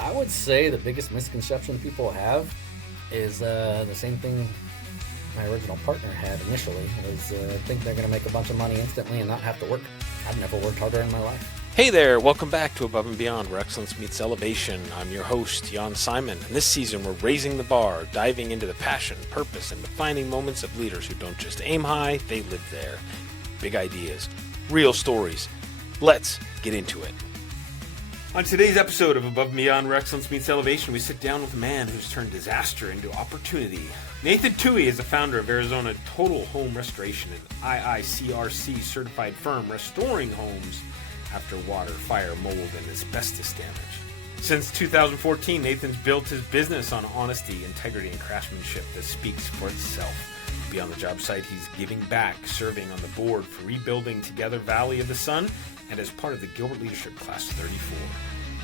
I would say the biggest misconception people have is the same thing my original partner had initially, was think they're going to make a bunch of money instantly and not have to work. I've never worked harder in my life. Hey there, welcome back to Above and Beyond, where excellence meets elevation. I'm your host, Jan Simon, and this season we're raising the bar, diving into the passion, purpose, and defining moments of leaders who don't just aim high, they live there. Big ideas, real stories. Let's get into it. On today's episode of Above and Beyond, where excellence meets elevation, we sit down with a man who's turned disaster into opportunity. Nathan Thue is the founder of Arizona Total Home Restoration, an IICRC certified firm restoring homes after water, fire, mold, and asbestos damage. Since 2014, Nathan's built his business on honesty, integrity, and craftsmanship that speaks for itself. Beyond the job site, he's giving back, serving on the board for Rebuilding Together Valley of the Sun, and as part of the Gilbert Leadership Class 34.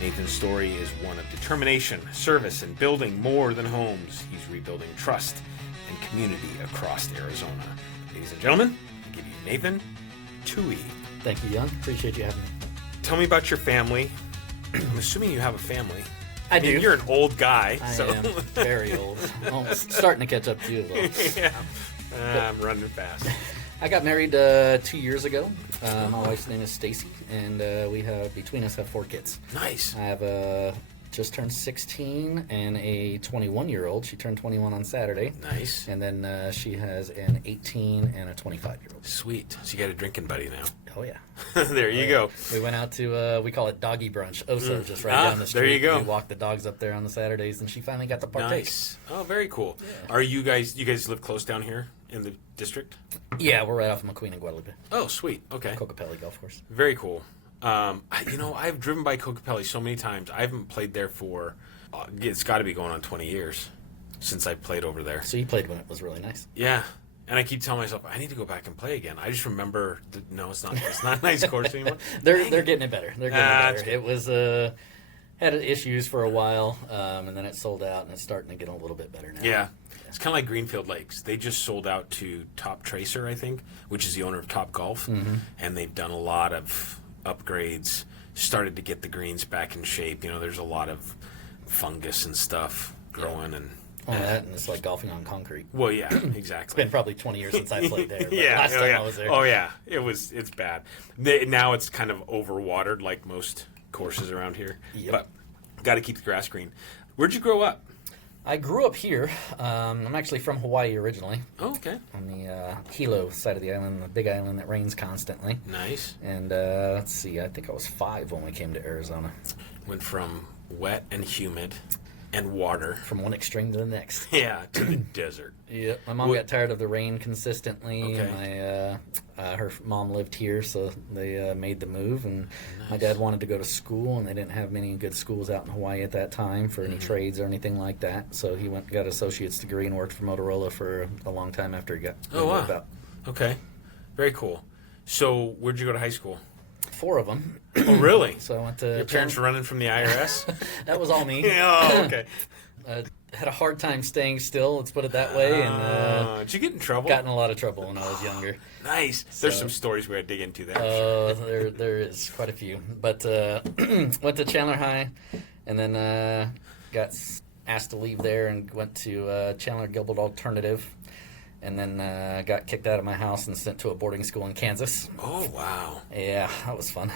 Nathan's story is one of determination, service, and building more than homes. He's rebuilding trust and community across Arizona. Ladies and gentlemen, I give you Nathan Thue. Thank you, Jan. Appreciate you having me. Tell me about your family. I'm assuming you have a family. I do. You're an old guy. I so. am very old. Almost starting to catch up to you, though. Yeah. I'm running fast. I got married 2 years ago. My wife's name is Stacy, and we have between us have 4 kids. Nice. I have a just turned 16 and a 21-year-old. She turned 21 on Saturday. Nice. And then she has an 18 and a 25-year-old. Sweet. So you got a drinking buddy now. Oh, yeah. There you go. We went out to, we call it doggy brunch, Oso, just right down the street. There you go. We walked the dogs up there on the Saturdays, and she finally got to partake. Nice. Oh, very cool. Yeah. Are you guys live close down here in the district? Yeah, we're right off of McQueen and Guadalupe. Oh, sweet. Okay. Cocopelli Golf Course. Very cool. I've driven by Cocopelli so many times. I haven't played there for, it's got to be going on 20 years since I played over there. So you played when it was really nice. Yeah. And I keep telling myself, I need to go back and play again. I just remember, it's not a nice course anymore. They're getting it better. They're getting it better. It was, had issues for a while, and then it sold out, and it's starting to get a little bit better now. Yeah. It's kind of like Greenfield Lakes. They just sold out to Top Tracer, I think, which is the owner of Top Golf. Mm-hmm. And they've done a lot of upgrades, started to get the greens back in shape. There's a lot of fungus and stuff growing. And that, and it's like golfing on concrete. Well, yeah, exactly. It's been probably 20 years since I played there. But Yeah, last time I was there. Oh, yeah. It's bad. Now it's kind of overwatered like most courses around here. Yep. But got to keep the grass green. Where'd you grow up? I grew up here. I'm actually from Hawaii originally. Oh, okay. On the Hilo side of the island, the big island that rains constantly. Nice. And let's see, I think I was 5 when we came to Arizona. Went from wet and humid and water. From one extreme to the next. Yeah, to the desert. Yeah, my mom got tired of the rain consistently. Okay. Her mom lived here, so they made the move. And Nice. My dad wanted to go to school, and they didn't have many good schools out in Hawaii at that time for any trades or anything like that. So he went and got an associate's degree and worked for Motorola for a long time after he got moved out. Okay, very cool. So where'd you go to high school? 4 of them. Oh, really? So I went to... Your parents were running from the IRS? That was all me. Oh, okay. Had a hard time staying still, let's put it that way. And did you get in trouble? got in a lot of trouble when I was younger. Nice. There's some stories we got to dig into there. There is quite a few. But went to Chandler High, and then got asked to leave there and went to Chandler Gilbert Alternative, and then got kicked out of my house and sent to a boarding school in Kansas. Oh, wow. Yeah, that was fun.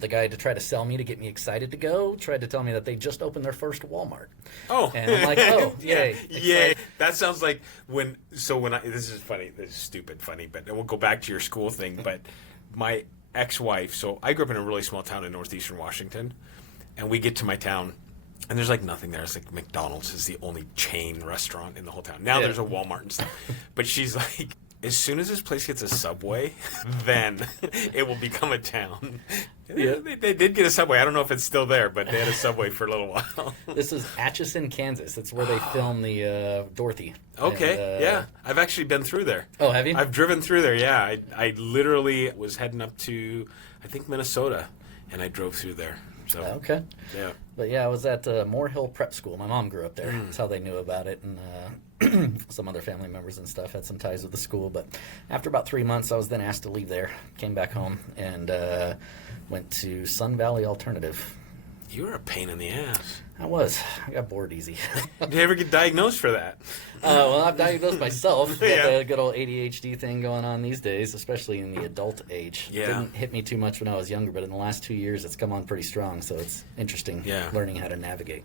The guy to try to sell me, to get me excited to go, tried to tell me that they just opened their first Walmart. Oh. And I'm like, oh, yay. Yeah. That sounds like this is funny, this is stupid funny, but we'll go back to your school thing, but my ex-wife, so I grew up in a really small town in northeastern Washington, and we get to my town, and there's like nothing there. It's like McDonald's is the only chain restaurant in the whole town. Now there's a Walmart and stuff. But she's like, as soon as this place gets a Subway, then it will become a town. Yeah. They did get a Subway. I don't know if it's still there, but they had a Subway for a little while. This is Atchison, Kansas. That's where they filmed the Dorothy. Okay, and, yeah. I've actually been through there. Oh, have you? I've driven through there, yeah. I literally was heading up to, I think, Minnesota, and I drove through there. So, okay. Yeah. But yeah, I was at Moore Hill Prep School. My mom grew up there. That's how they knew about it. And some other family members and stuff had some ties with the school. But after about 3 months, I was then asked to leave there. Came back home and went to Sun Valley Alternative. You were a pain in the ass. I got bored easy. Did you ever get diagnosed for that? Well, I've diagnosed myself. Got Yeah. the good old ADHD thing going on these days, especially in the adult age. Yeah. Didn't hit me too much when I was younger, but in the last 2 years, it's come on pretty strong. So it's interesting learning how to navigate.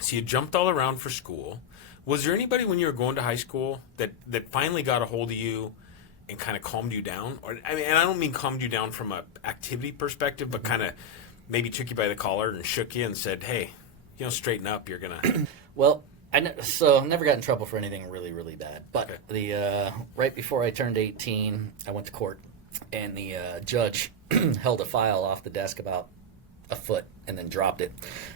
So you jumped all around for school. Was there anybody when you were going to high school that finally got a hold of you and kind of calmed you down? Or I mean, and I don't mean calmed you down from a activity perspective, but kind of maybe took you by the collar and shook you and said, "Hey, straighten up. You're gonna." Well, so never got in trouble for anything really, really bad. But the right before I turned 18, I went to court, and the judge held a file off the desk about a foot and then dropped it,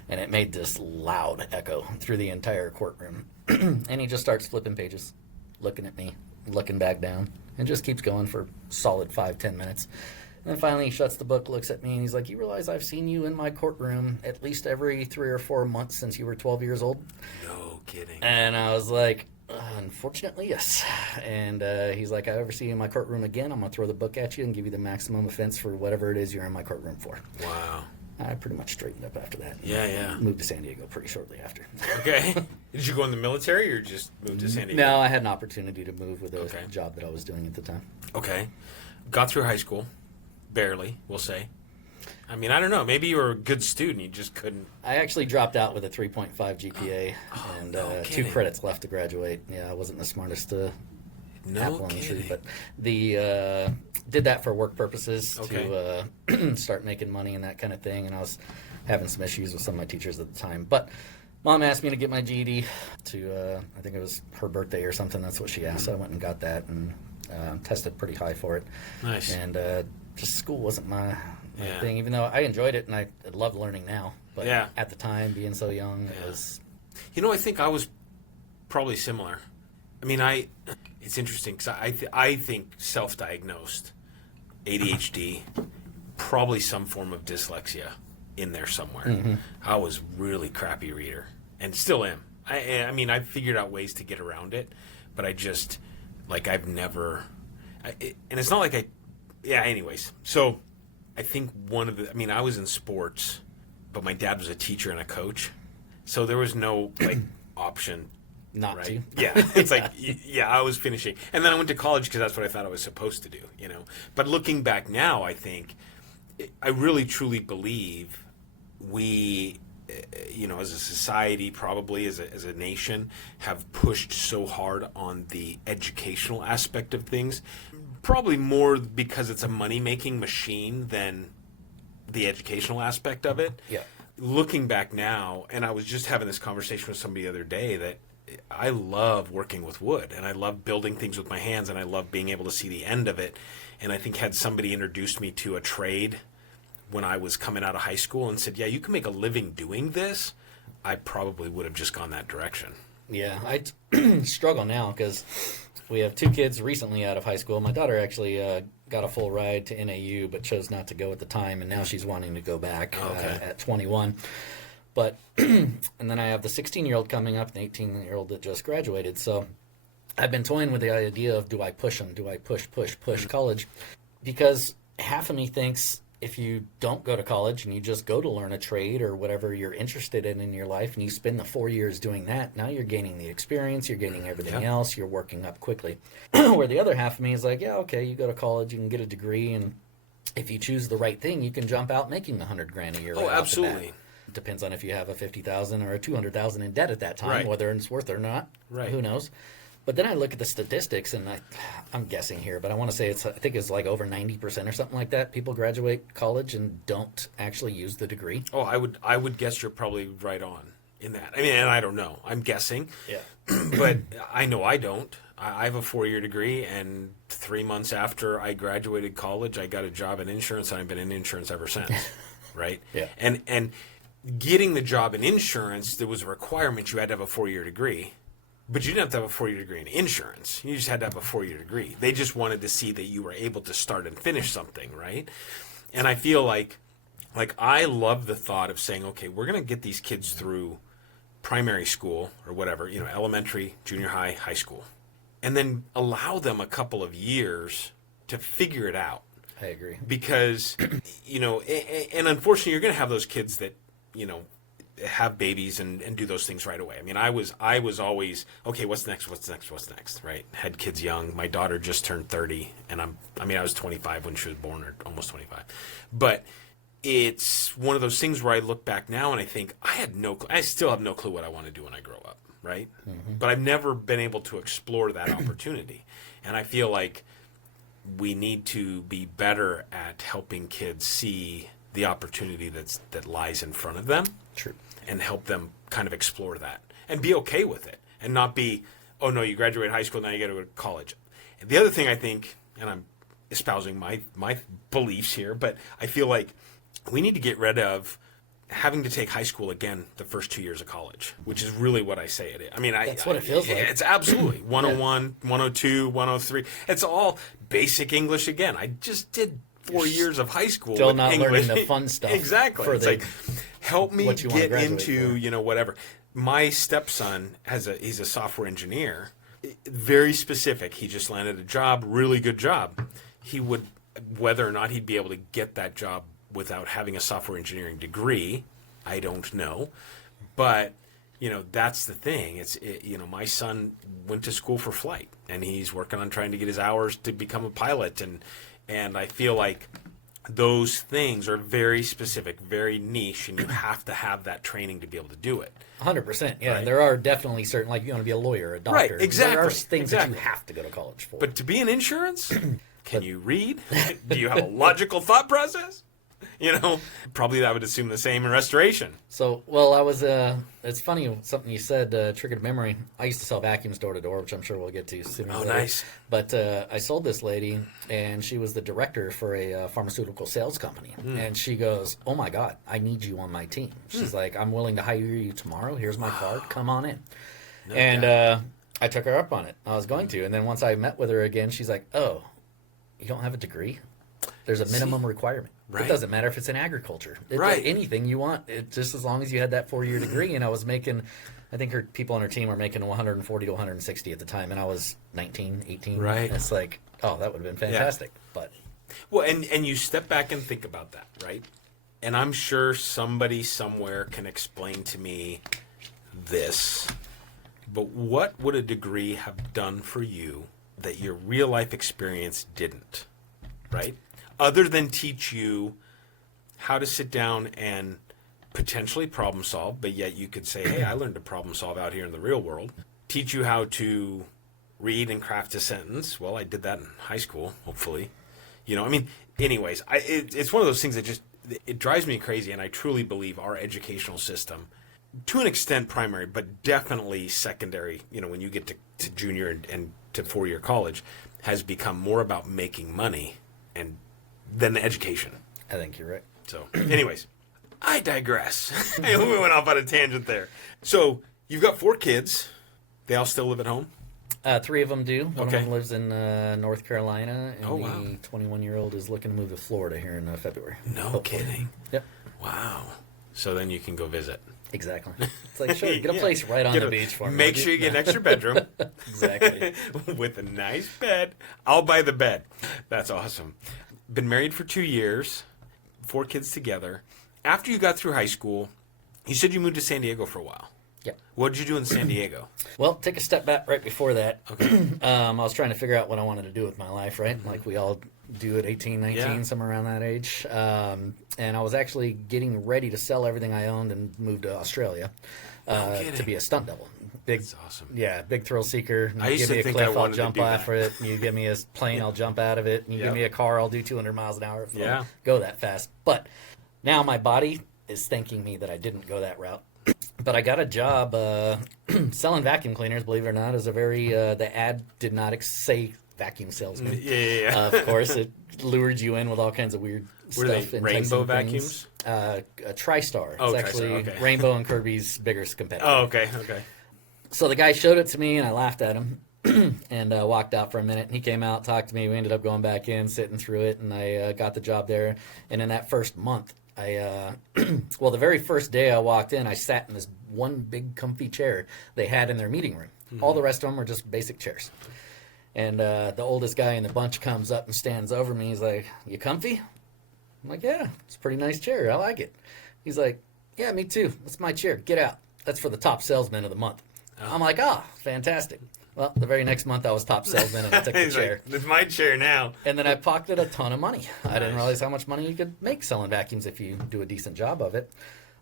and it made this loud echo through the entire courtroom. And he just starts flipping pages, looking at me, looking back down, and just keeps going for solid 5-10 minutes. And then finally he shuts the book, looks at me, and he's like, "You realize I've seen you in my courtroom at least every 3 or 4 months since you were 12 years old?" No kidding. And I was like, "Unfortunately, yes." And he's like, "I ever see you in my courtroom again, I'm going to throw the book at you and give you the maximum offense for whatever it is you're in my courtroom for." Wow. I pretty much straightened up after that. Yeah. Moved to San Diego pretty shortly after. Okay. Did you go in the military or just move to San Diego? No, I had an opportunity to move with a Okay. job that I was doing at the time. Okay. Got through high school. Barely, we'll say. I mean, I don't know. Maybe you were a good student. You just couldn't. I actually dropped out with a 3.5 GPA and no 2 kidding. credits left to graduate. Yeah, I wasn't the smartest No apple on the kidding. tree, but the did that for work purposes Okay. to start making money and that kind of thing. And I was having some issues with some of my teachers at the time. But Mom asked me to get my GED to, I think it was her birthday or something. That's what she asked. So I went and got that and tested pretty high for it. Nice. And just school wasn't my Yeah. thing, even though I enjoyed it and I love learning now. But Yeah. at the time, being so young, it was... I think I was probably similar. I mean, it's interesting because I think self-diagnosed ADHD, probably some form of dyslexia in there somewhere. Mm-hmm. I was really crappy reader and still am. I mean, I've figured out ways to get around it, but I just, I've never, and it's not like anyways. So I think I was in sports, but my dad was a teacher and a coach. So there was no option. Not Right? to. Yeah. It's I was finishing. And then I went to college because that's what I thought I was supposed to do, But looking back now, I think, I really truly believe we, as a society, probably as a nation, have pushed so hard on the educational aspect of things. Probably more because it's a money-making machine than the educational aspect of it. Yeah. Looking back now, and I was just having this conversation with somebody the other day, that I love working with wood, and I love building things with my hands, and I love being able to see the end of it. And I think had somebody introduced me to a trade when I was coming out of high school and said, "Yeah, you can make a living doing this," I probably would have just gone that direction. Yeah, I struggle now because we have 2 kids recently out of high school. My daughter actually got a full ride to NAU, but chose not to go at the time, and now she's wanting to go back at 21. But and then I have the 16-year-old coming up, and the 18-year-old that just graduated. So I've been toying with the idea of, do I push them? Do I push college? Because half of me thinks if you don't go to college and you just go to learn a trade or whatever you're interested in your life, and you spend the 4 years doing that, now you're gaining the experience, you're gaining everything else, you're working up quickly. Where the other half of me is like, yeah, okay, you go to college, you can get a degree, and if you choose the right thing, you can jump out making $100,000 a year. Oh, right off the absolutely. bat. Depends on if you have a $50,000 or a $200,000 in debt at that time, Right. whether it's worth it or not. Right. Who knows? But then I look at the statistics, and I'm guessing here, but I want to say I think it's like over 90% or something like that. People graduate college and don't actually use the degree. Oh, I would guess you're probably right on in that. I mean, and I don't know. I'm guessing. Yeah. But I know I don't. I have a 4-year degree, and 3 months after I graduated college, I got a job in insurance, and I've been in insurance ever since. Right? Yeah. And getting the job in insurance, there was a requirement you had to have a 4-year degree. But you didn't have to have a 4-year degree in insurance. You just had to have a 4-year degree. They just wanted to see that you were able to start and finish something, right? And I feel like I love the thought of saying, okay, we're going to get these kids through primary school or whatever, elementary, junior high, high school, and then allow them a couple of years to figure it out. I agree. Because, and unfortunately, you're going to have those kids that have babies and do those things right away. I mean, I was always, okay, what's next, right? Had kids young. My daughter just turned 30, and I was 25 when she was born, or almost 25. But it's one of those things where I look back now and I think, I still have no clue what I want to do when I grow up, right? Mm-hmm. But I've never been able to explore that opportunity. And I feel like we need to be better at helping kids see the opportunity that lies in front of them. True. And help them kind of explore that and be okay with it, and not be, oh no, you graduate high school, now you got to go to college. And the other thing I think, and I'm espousing my beliefs here, but I feel like we need to get rid of having to take high school again the first 2 years of college, which is really what I say it is. I mean, that's what it feels like. It's absolutely 101, 102, 103. It's all basic English again. I just did 4 years of high school. Still not English. learning the fun stuff. Exactly. It's like, help me get into, for. Whatever. My stepson he's a software engineer, very specific. He just landed a job, really good job. He would, whether or not he'd be able to get that job without having a software engineering degree, I don't know. But, that's the thing. My son went to school for flight, and he's working on trying to get his hours to become a pilot. And I feel like those things are very specific, very niche, and you have to have that training to be able to do it. 100%. Yeah, right? There are definitely certain, like you want to be a lawyer, a doctor. Right, exactly. There are things that you have to go to college for. But to be in insurance, can you read? Do you have a logical thought process? Probably I would assume the same in restoration. So, it's funny, something you said, triggered memory. I used to sell vacuums door to door, which I'm sure we'll get to soon. Oh, nice. But I sold this lady, and she was the director for a pharmaceutical sales company. And she goes, oh my God, I need you on my team. She's like, I'm willing to hire you tomorrow. Here's my card. Come on in. No and I took her up on it. I was going to. And then once I met with her again, she's like, oh, you don't have a degree? There's a minimum requirement. Right. It doesn't matter if it's in agriculture. Anything you want, just as long as you had that 4-year degree. And I was making, I think her people on her team were making 140 to 160 at the time, and I was 19, 18. Right. And it's like, oh, that would have been fantastic. Yeah. But well, and you step back and think about that, right? And I'm sure somebody somewhere can explain to me this, but what would a degree have done for you that your real life experience didn't, right? Other than teach you how to sit down and potentially problem solve, but yet you could say, hey, I learned to problem solve out here in the real world. Teach you how to read and craft a sentence. Well, I did that in high school, hopefully. Anyways, it's one of those things that it drives me crazy, and I truly believe our educational system, to an extent primary, but definitely secondary, when you get to junior and to 4-year college, has become more about making money than the education. I think you're right. So, anyways, I digress. We went off on a tangent there. So, you've got 4 kids. They all still live at home? 3 of them do. One of them lives in North Carolina, and the 21-year-old is looking to move to Florida here in February. No kidding. Yep. Wow. So then you can go visit. Exactly. It's like, sure, get a place right on the beach for me. Make sure you get an extra bedroom. Exactly. With a nice bed. I'll buy the bed. That's awesome. Been married for 2 years, 4 kids together. After you got through high school, you said you moved to San Diego for a while. Yeah. What did you do in San Diego? Well, take a step back right before that. Okay. I was trying to figure out what I wanted to do with my life, right? Mm-hmm. Like we all do at 18, 19, somewhere around that age. And I was actually getting ready to sell everything I owned and move to Australia to be a stunt double. That's awesome. Yeah, big thrill seeker. I used give to me think a cliff, I wanted I'll jump to do off that. it. You give me a plane, I'll jump out of it. And you give me a car, I'll do 200 miles an hour if I go that fast. But now my body is thanking me that I didn't go that route. But I got a job selling vacuum cleaners, believe it or not. Is a very the ad did not say vacuum salesman. Yeah. Of course, it lured you in with all kinds of weird Were stuff. they rainbow vacuums? A TriStar. Oh, it's actually TriStar, okay. Rainbow and Kirby's biggest competitor. Oh, okay. So the guy showed it to me, and I laughed at him and walked out for a minute. And he came out, talked to me. We ended up going back in, sitting through it, and I got the job there. And in that first month, the very first day I walked in, I sat in this one big comfy chair they had in their meeting room. Mm-hmm. All the rest of them were just basic chairs. And the oldest guy in the bunch comes up and stands over me. He's like, "You comfy?" I'm like, "Yeah, it's a pretty nice chair. I like it." He's like, yeah, me too. That's my chair. Get out. That's for the top salesman of the month. I'm like, fantastic. Well, the very next month I was top salesman and I took the He's chair. like, it's my chair now. And then I pocketed a ton of money. I didn't Nice. realize how much money you could make selling vacuums if you do a decent job of it.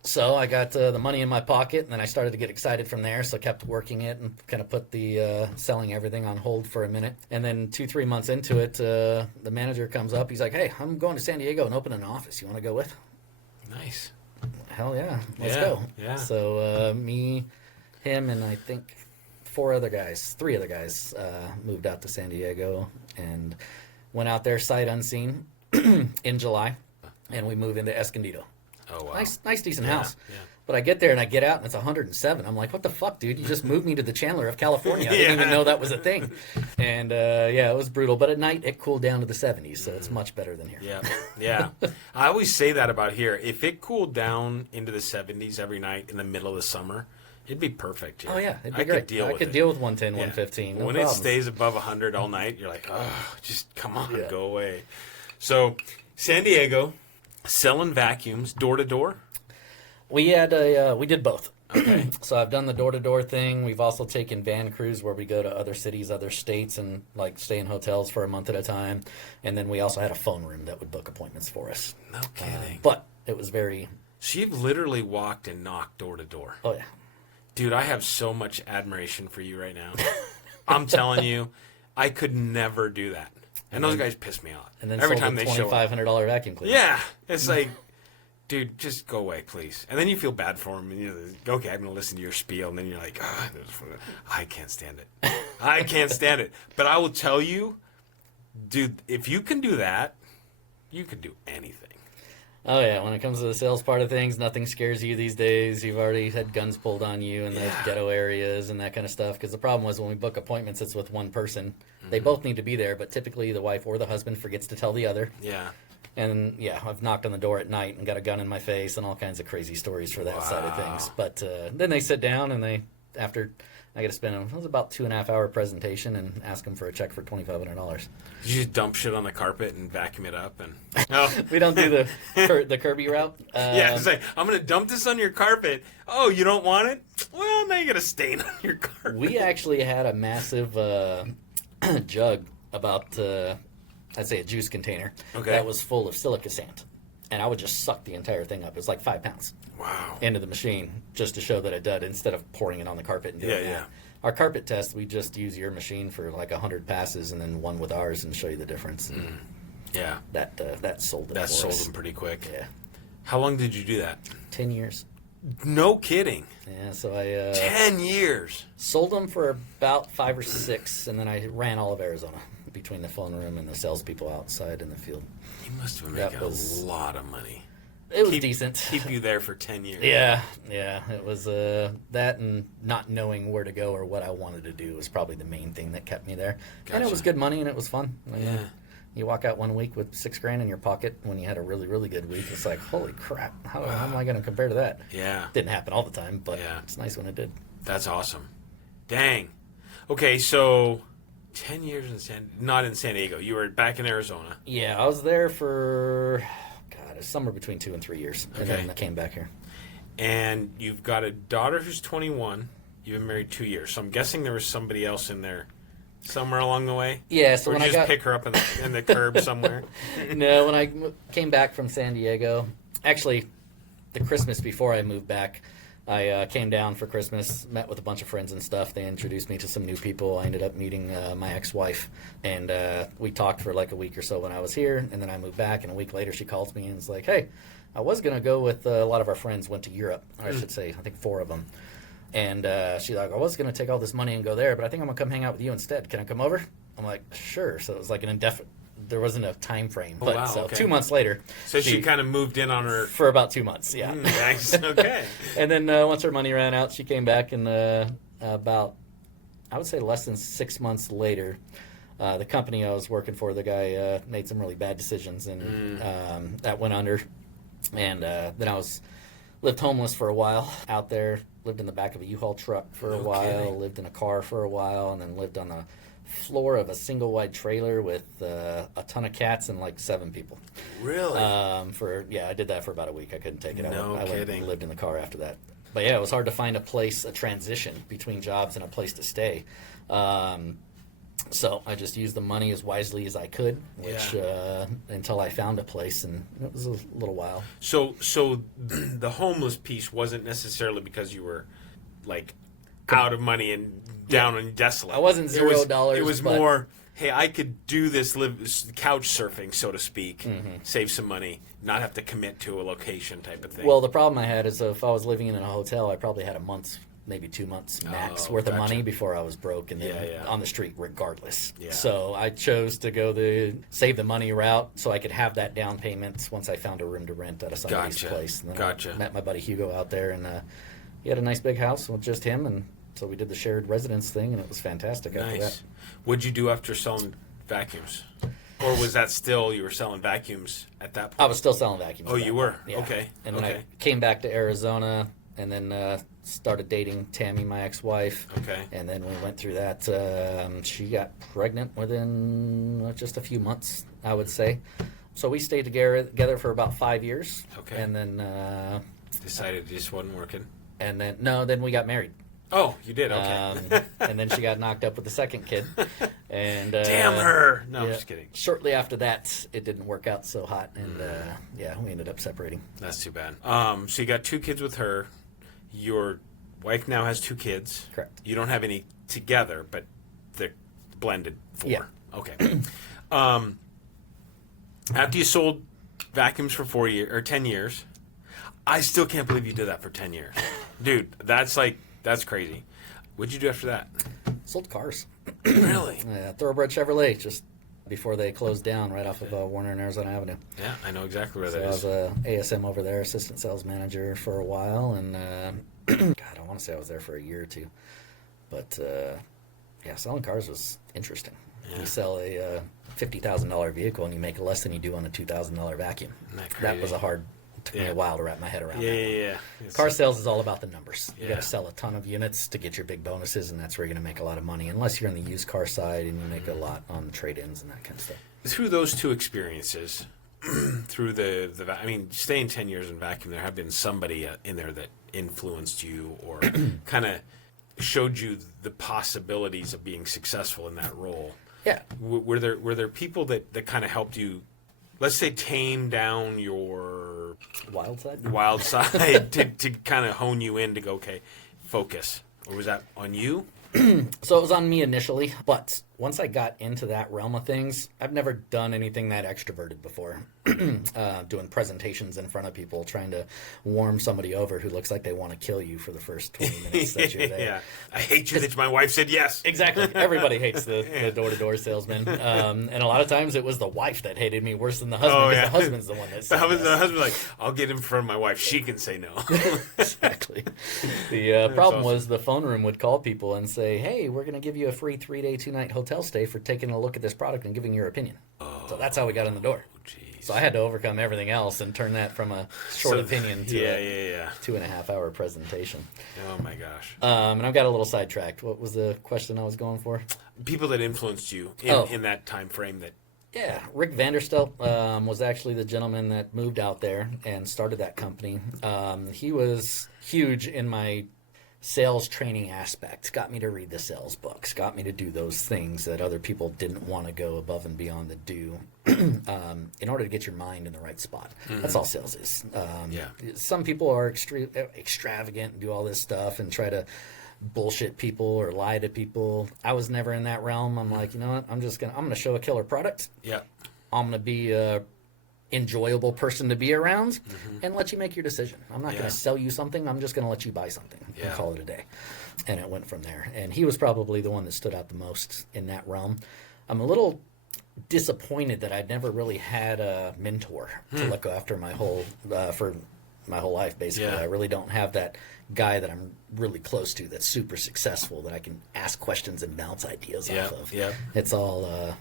So I got the money in my pocket, and then I started to get excited from there. So I kept working it and kind of put the selling everything on hold for a minute. And then 2-3 months into it, the manager comes up. He's like, "Hey, I'm going to San Diego and opening an office. You want to go with?" Nice. Hell yeah, let's Yeah, go. yeah. So me, him, and I think 3 other guys moved out to San Diego and went out there sight unseen in July, and we moved into Escondido. Oh, wow. Nice, decent house. Yeah. But I get there and I get out and it's 107. I'm like, what the fuck, dude? You just moved me to the Chandler of California. I didn't even know that was a thing. And it was brutal. But at night it cooled down to the 70s, so it's much better than here. Yeah. I always say that about here. If it cooled down into the 70s every night in the middle of the summer, it'd be perfect here. Oh yeah, it'd be I great. could deal I with could it. deal with 110, Yeah. 115. No when problem. it stays above 100 all night, you're like, oh, just come on, Yeah. go away. So, San Diego, selling vacuums door to door. We did both. Okay. So I've done the door-to-door thing. We've also taken van crews where we go to other cities, other states, and like stay in hotels for a month at a time. And then we also had a phone room that would book appointments for us. No kidding. But it was very, So you've literally walked and knocked door to door. oh yeah. Dude, I have so much admiration for you right now. I'm telling you, I could never do that. And those guys piss me off. And then every sold time a they show up. $2,500 vacuum cleaner. Yeah, it's like, dude, just go away, please. And then you feel bad for them. And you're like, okay, I'm going to listen to your spiel. And then you're like, I can't stand it. I can't stand it. But I will tell you, dude, if you can do that, you can do anything. Oh yeah, when it comes to the sales part of things, nothing scares you these days. You've already had guns pulled on you in those ghetto areas and that kind of stuff. Because the problem was when we book appointments, it's with one person. They both need to be there, but typically the wife or the husband forgets to tell the other. Yeah. And yeah, I've knocked on the door at night and got a gun in my face and all kinds of crazy stories for that side of things. But then they sit down and after I got to spend, it was about 2.5 hour presentation and ask them for a check for $2,500. You just dump shit on the carpet and vacuum it up and no. We don't do the Kirby route. Yeah, it's like, I'm going to dump this on your carpet. Oh, you don't want it? Well, now you got a stain on your carpet. We actually had a massive jug about, I'd say a juice container that was full of silica sand. And I would just suck the entire thing up. It was like 5 pounds. Wow. Into the machine just to show that it did instead of pouring it on the carpet and doing that. Our carpet test, we just use your machine for like 100 passes and then one with ours and show you the difference. And Yeah. that sold it. That for sold us. them pretty quick. Yeah. How long did you do that? 10 years. No kidding. Yeah, so I 10 years. sold them for about 5 or 6, and then I ran all of Arizona between the phone room and the salespeople outside in the field. You must have been That making was- a lot of money. It was decent. Keep you there for 10 years. Yeah. It was that and not knowing where to go or what I wanted to do was probably the main thing that kept me there. And it was Gotcha. good money and it was fun. I mean, Yeah. You walk out one week with $6,000 in your pocket when you had a really, really good week. It's like, holy crap! How am I going to compare to that? Yeah. Didn't happen all the time, but Yeah. it's nice when it did. That's awesome. Dang. Okay, so 10 years not in San Diego. You were back in Arizona. Yeah, I was there for somewhere between 2 and 3 years, and Okay. then I came back here. And you've got a daughter who's 21. You've been married 2 years. So I'm guessing there was somebody else in there somewhere along the way? Yeah, so or when did I you just got pick her up in the curb somewhere? no, when I came back from San Diego, actually, the Christmas before I moved back, I came down for Christmas, met with a bunch of friends and stuff. They introduced me to some new people. I ended up meeting my ex-wife, and we talked for like a week or so when I was here, and then I moved back, and a week later she calls me and is like, hey, I was going to go with a lot of our friends went to Europe, or I should say, I think 4 of them. And she's like, I was going to take all this money and go there, but I think I'm going to come hang out with you instead. Can I come over? I'm like, sure. So it was like an indefinite, there wasn't a time frame. Oh, But wow, so okay. 2 months later. So she kind of moved in on her. For about 2 months, yeah. Nice. Okay. And then once her money ran out, she came back, and about, I would say less than 6 months later, the company I was working for, the guy made some really bad decisions, and that went under. And then I lived homeless for a while out there, lived in the back of a U-Haul truck for a while, lived in a car for a while, and then lived on the floor of a single wide trailer with a ton of cats and like 7 people. Really? I did that for about a week. I couldn't take it. No I kidding. lived in the car after that. But yeah, it was hard to find a transition between jobs and a place to stay. So I just used the money as wisely as I could, which until I found a place, and it was a little while. So the homeless piece wasn't necessarily because you were like out of money and down and desolate. I wasn't $0. It was more, hey, I could do this couch surfing, so to speak, save some money, not have to commit to a location type of thing. Well, the problem I had is if I was living in a hotel, I probably had a month's, maybe 2 months max worth of money before I was broke and then on the street regardless. Yeah. So I chose to go the save the money route so I could have that down payment once I found a room to rent at somebody's place. And then I met my buddy Hugo out there, and he had a nice big house with just him, and so we did the shared residence thing, and it was fantastic after that. What'd you do after selling vacuums? Or was that still, you were selling vacuums at that point? I was still selling vacuums. Oh, you were? Yeah. Okay. And then I came back to Arizona and then started dating Tammy, my ex-wife. Okay. And then we went through that. She got pregnant within just a few months, I would say. So we stayed together for about 5 years. Okay. And then... decided it just wasn't working? And then we got married. Oh, you did? Okay. And then she got knocked up with the second kid. And damn her! No, I'm just kidding. Shortly after that, it didn't work out so hot, and we ended up separating. That's too bad. So you got 2 kids with her. Your wife now has 2 kids. Correct. You don't have any together, but they're blended 4. Yeah. Okay. After you sold vacuums for 10 years, I still can't believe you did that for 10 years. Dude, that's crazy. What'd you do after that? Sold cars. Really? Thoroughbred Chevrolet, just before they closed down right off of Warner and Arizona Avenue. Yeah, I know exactly where that is. is. I was ASM over there, assistant sales manager for a while, and God, I want to say I was there for a year or 2. But selling cars was interesting. Yeah. You sell a $50,000 vehicle and you make less than you do on a $2,000 vacuum. That was took me a while to wrap my head around that. Yeah. Car sales is all about the numbers. You got to sell a ton of units to get your big bonuses, and that's where you're going to make a lot of money, unless you're in the used car side and you make a lot on trade-ins and that kind of stuff. Through those 2 experiences, through staying 10 years in vacuum, there have been somebody in there that influenced you or kind of showed you the possibilities of being successful in that role. Yeah. Were there people that kind of helped you, let's say, tame down your wild side to kind of hone you in to go, okay, focus? Or was that on you? So it was on me initially, but once I got into that realm of things, I've never done anything that extroverted before. Doing presentations in front of people, trying to warm somebody over who looks like they want to kill you for the first 20 minutes that you're there. Yeah, I hate you that my wife said yes. Exactly. Everybody hates the door-to-door salesman. And a lot of times it was the wife that hated me worse than the husband, because the husband's the one that said the husband's like, I'll get in front of my wife. She can say no. Exactly. The problem was the phone room would call people and say, hey, we're going to give you a free 3-day, 2-night hotel stay for taking a look at this product and giving your opinion. So that's how we got in the door. Geez. So I had to overcome everything else and turn that from a short opinion to a 2.5-hour presentation. Oh my gosh. And I've got a little sidetracked. What was the question I was going for? People that influenced you in that time frame that... Yeah, Rick Vanderstelt was actually the gentleman that moved out there and started that company. He was huge in my sales training aspect, got me to read the sales books, got me to do those things that other people didn't want to go above and beyond to do in order to get your mind in the right spot. That's all sales is. Some people are extravagant and do all this stuff and try to bullshit people or lie to people. I was never in that realm. I'm like, you know what? I'm gonna show a killer product. Yeah. I'm gonna be a enjoyable person to be around and let you make your decision. I'm not going to sell you something. I'm just going to let you buy something and call it a day. And it went from there. And he was probably the one that stood out the most in that realm. I'm a little disappointed that I'd never really had a mentor to look after my whole life, basically. I really don't have that guy that I'm really close to that's super successful that I can ask questions and bounce ideas off of. It's all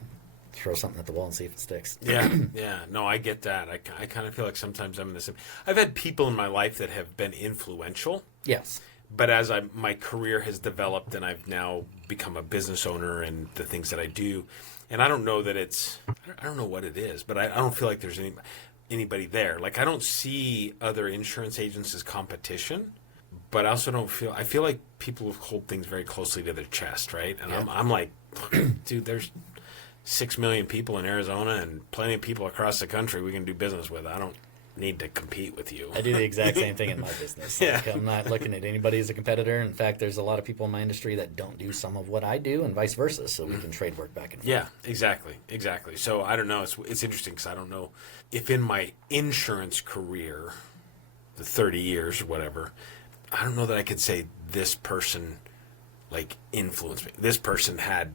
throw something at the wall and see if it sticks. No, I get that. I kind of feel like sometimes I'm in the same. I've had people in my life that have been influential. Yes. but as my career has developed and I've now become a business owner and the things that I do, and I don't know that I don't know what it is, but I don't feel like there's anybody there. Like, I don't see other insurance agents as competition, but I also I feel like people hold things very closely to their chest, right? And I'm like, dude, there's 6 million people in Arizona and plenty of people across the country we can do business with. I don't need to compete with you. I do the exact same thing in my business. Like, I'm not looking at anybody as a competitor. In fact, there's a lot of people in my industry that don't do some of what I do and vice versa, so we can trade work back and forth. Yeah, exactly. So I don't know. It's interesting because I don't know if in my insurance career, the 30 years or whatever, I don't know that I could say this person like influenced me. This person had,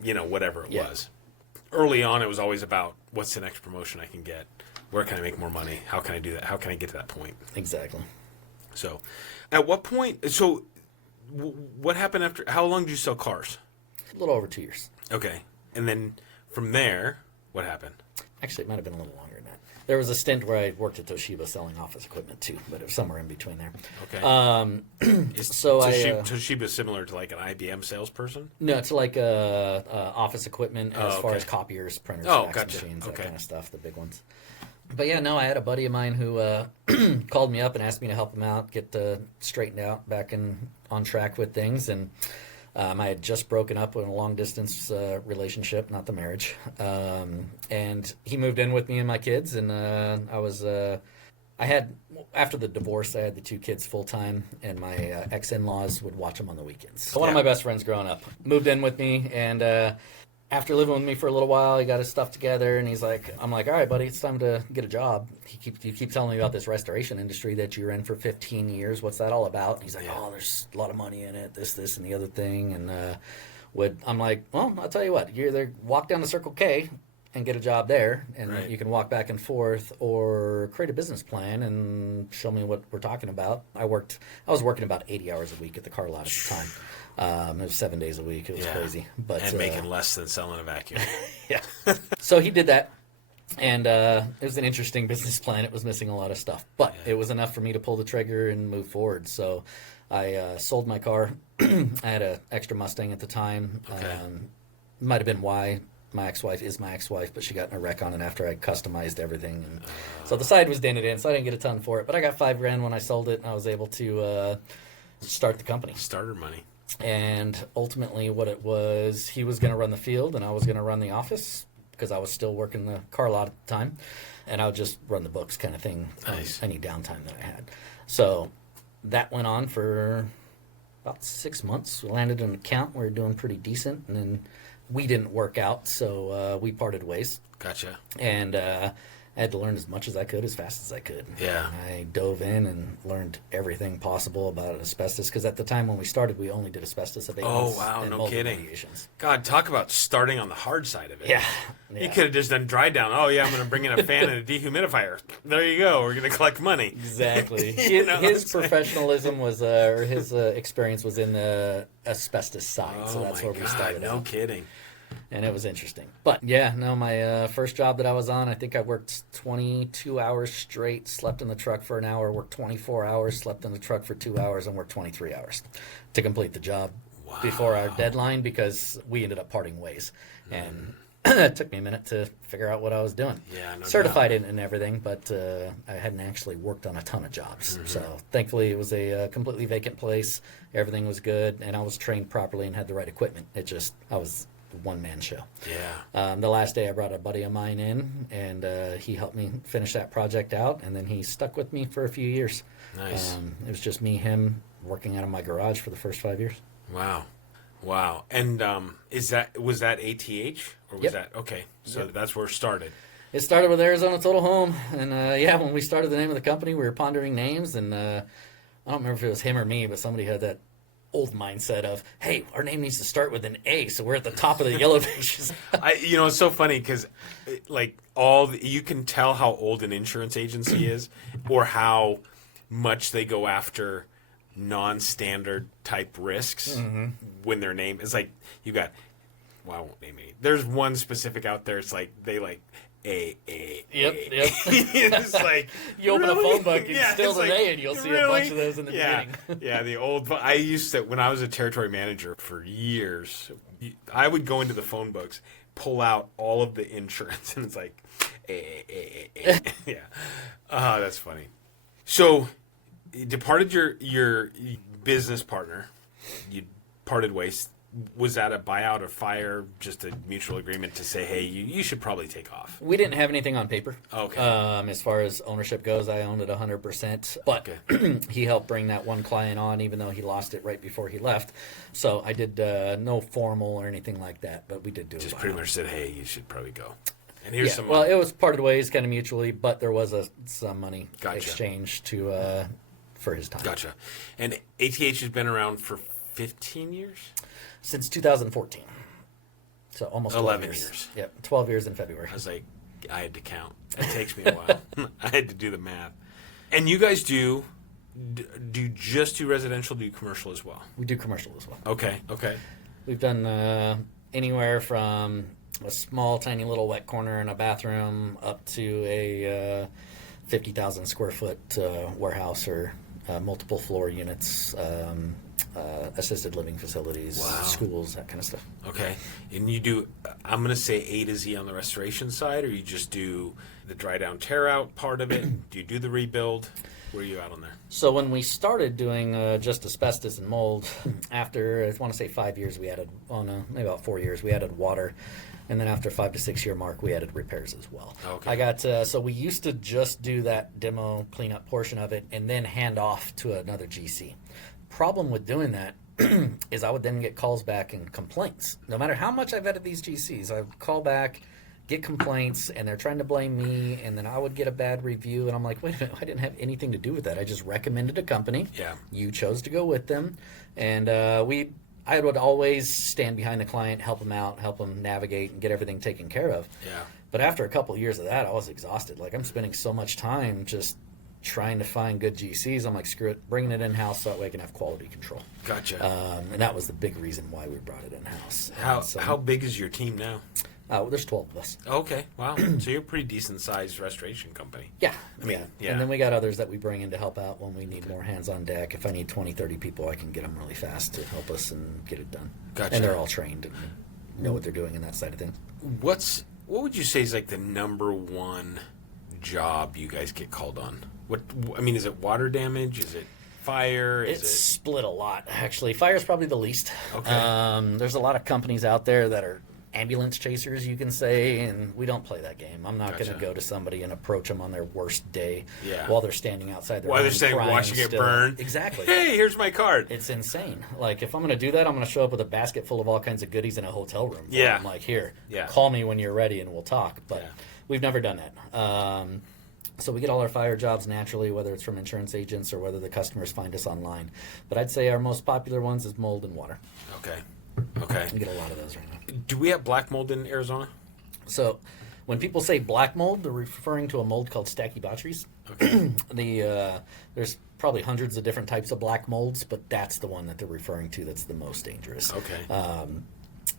whatever it was. Early on, it was always about what's the next promotion I can get. Where can I make more money? How can I do that? How can I get to that point? Exactly. So, at what point? So, what happened after? How long did you sell cars? A little over 2 years. Okay, and then from there, what happened? Actually, it might have been a little longer than that. There was a stint where I worked at Toshiba selling office equipment too, but it was somewhere in between there. Okay. So Toshiba similar to like an IBM salesperson? No, it's like office equipment as far as copiers, printers, fax machines, that kind of stuff, the big ones. But yeah, no, I had a buddy of mine who called me up and asked me to help him out, get straightened out, back on track with things. And I had just broken up with a long-distance relationship, not the marriage. And he moved in with me and my kids, and after the divorce, I had the 2 kids full-time, and my ex-in-laws would watch them on the weekends. So one of my best friends growing up moved in with me, and after living with me for a little while, he got his stuff together, and I'm like, all right, buddy, it's time to get a job. You keep telling me about this restoration industry that you're in for 15 years. What's that all about? And he's like, oh, there's a lot of money in it, this, and the other thing. And I'm like, well, I'll tell you what. You either walk down to Circle K and get a job there, and you can walk back and forth, or create a business plan and show me what we're talking about. I was working about 80 hours a week at the car lot at the time. It was 7 days a week. It was crazy. And making less than selling a vacuum. Yeah. So he did that. And it was an interesting business plan. It was missing a lot of stuff. But it was enough for me to pull the trigger and move forward. So I sold my car. I had an extra Mustang at the time. Okay. Might have been why my ex-wife is my ex-wife, but she got in a wreck on it after I customized everything. And so the side was dented in, so I didn't get a ton for it. But I got $5,000 when I sold it, and I was able to start the company. Starter money. And ultimately what it was, he was going to run the field and I was going to run the office because I was still working the car lot at the time. And I would just run the books kind of thing, nice. Any downtime that I had. So that went on for about 6 months. We landed an account. We were doing pretty decent. And then we didn't work out, so we parted ways. Gotcha. And I had to learn as much as I could, as fast as I could. Yeah. And I dove in and learned everything possible about asbestos, because at the time when we started, we only did asbestos abatements. Oh, wow, and no mold kidding. remediations. God, talk about starting on the hard side of it. Yeah. You could have just done dry down. Oh, yeah, I'm going to bring in a fan and a dehumidifier. There you go. We're going to collect money. Exactly. You His professionalism was, or his experience was in the asbestos side, so that's where we started. No kidding. And it was interesting. But yeah, no, my first job that I was on, I think I worked 22 hours straight, slept in the truck for an hour, worked 24 hours, slept in the truck for 2 hours, and worked 23 hours to complete the job before our deadline, because we ended up parting ways. And it took me a minute to figure out what I was doing. Yeah, no Certified it and everything, but I hadn't actually worked on a ton of jobs. So thankfully it was a completely vacant place. Everything was good, and I was trained properly and had the right equipment. I was one-man show. Yeah. The last day I brought a buddy of mine in, and he helped me finish that project out, and then he stuck with me for a few years. Nice. It was just me, him, working out of my garage for the first 5 years. Wow. And was that ATH, or was that okay? So that's where it started. It started with Arizona Total Home, and when we started the name of the company, we were pondering names, and I don't remember if it was him or me, but somebody had that old mindset of, hey, our name needs to start with an A, so we're at the top of the yellow pages. It's so funny because, you can tell how old an insurance agency is, or how much they go after non-standard type risks when their name is like, you got, well, I won't name any. There's one specific out there. It's like Yep. It's like You open a phone book and still it's like, today, and you'll see a bunch of those in the beginning. Yeah, the old. I used to, when I was a territory manager for years, I would go into the phone books, pull out all of the insurance, and it's like, yeah. That's funny. So, you departed your business partner. You parted ways. Was that a buyout or fire? Just a mutual agreement to say, hey, you should probably take off. We didn't have anything on paper. Okay. As far as ownership goes, I owned it 100%. But he helped bring that one client on, even though he lost it right before he left. So I did no formal or anything like that, but we did do Just a pretty buyout. much said, hey, you should probably go. And here's some Well, money. it was parted ways kind of mutually, but there was some money Gotcha. exchanged for his time. Gotcha. And ATH has been around for 15 years? Since 2014. So almost 12 11 years. Yep, 12 years in February. I was like, I had to count. It takes me a while. I had to do the math. And you guys do just do residential, do commercial as well? We do commercial as well. Okay. We've done anywhere from a small, tiny little wet corner in a bathroom up to a 50,000 square foot warehouse or multiple floor units, assisted living facilities, schools, that kind of stuff. Okay. And you do, I'm going to say A to Z on the restoration side, or you just do the dry down, tear out part of it? Do you do the rebuild? Where are you at on there? So when we started doing just asbestos and mold, after, I want to say 5 years, we added, maybe about 4 years, we added water. And then after 5 to 6 year mark, we added repairs as well. Okay. I got, so we used to just do that demo cleanup portion of it and then hand off to another GC. Problem with doing that is I would then get calls back and complaints. No matter how much I vetted these GCs, I would call back, get complaints, and they're trying to blame me, and then I would get a bad review, and I'm like, wait a minute, I didn't have anything to do with that. I just recommended a company. Yeah. You chose to go with them, and I would always stand behind the client, help them out, help them navigate, and get everything taken care of. Yeah. But after a couple of years of that, I was exhausted. Like, I'm spending so much time just trying to find good GCs. I'm like, screw it, bringing it in-house so that way I can have quality control. Gotcha. And that was the big reason why we brought it in-house. How big is your team now? Well, there's 12 of us. Okay, wow. So you're a pretty decent sized restoration company. Yeah. Yeah. And then we got others that we bring in to help out when we need more hands on deck. If I need 20, 30 people, I can get them really fast to help us and get it done. Gotcha. And they're all trained and know what they're doing in that side of things. What would you say is like the number one job you guys get called on? Is it water damage? Is it fire? It's split a lot, actually. Fire's probably the least. Okay. There's a lot of companies out there that are ambulance chasers, you can say, and we don't play that game. I'm not going to go to somebody and approach them on their worst day while they're standing outside their home. While they're standing crying watching it still. burn. Exactly. Hey, here's my card. It's insane. Like, if I'm going to do that, I'm going to show up with a basket full of all kinds of goodies in a hotel room. Yeah. I'm like, here, Yeah. call me when you're ready and we'll talk. But we've never done that. So we get all our fire jobs naturally, whether it's from insurance agents or whether the customers find us online. But I'd say our most popular ones is mold and water. Okay. We get a lot of those right now. Do we have black mold in Arizona? So when people say black mold, they're referring to a mold called Stachybotrys. Okay. There's probably hundreds of different types of black molds, but that's the one that they're referring to that's the most dangerous. Okay.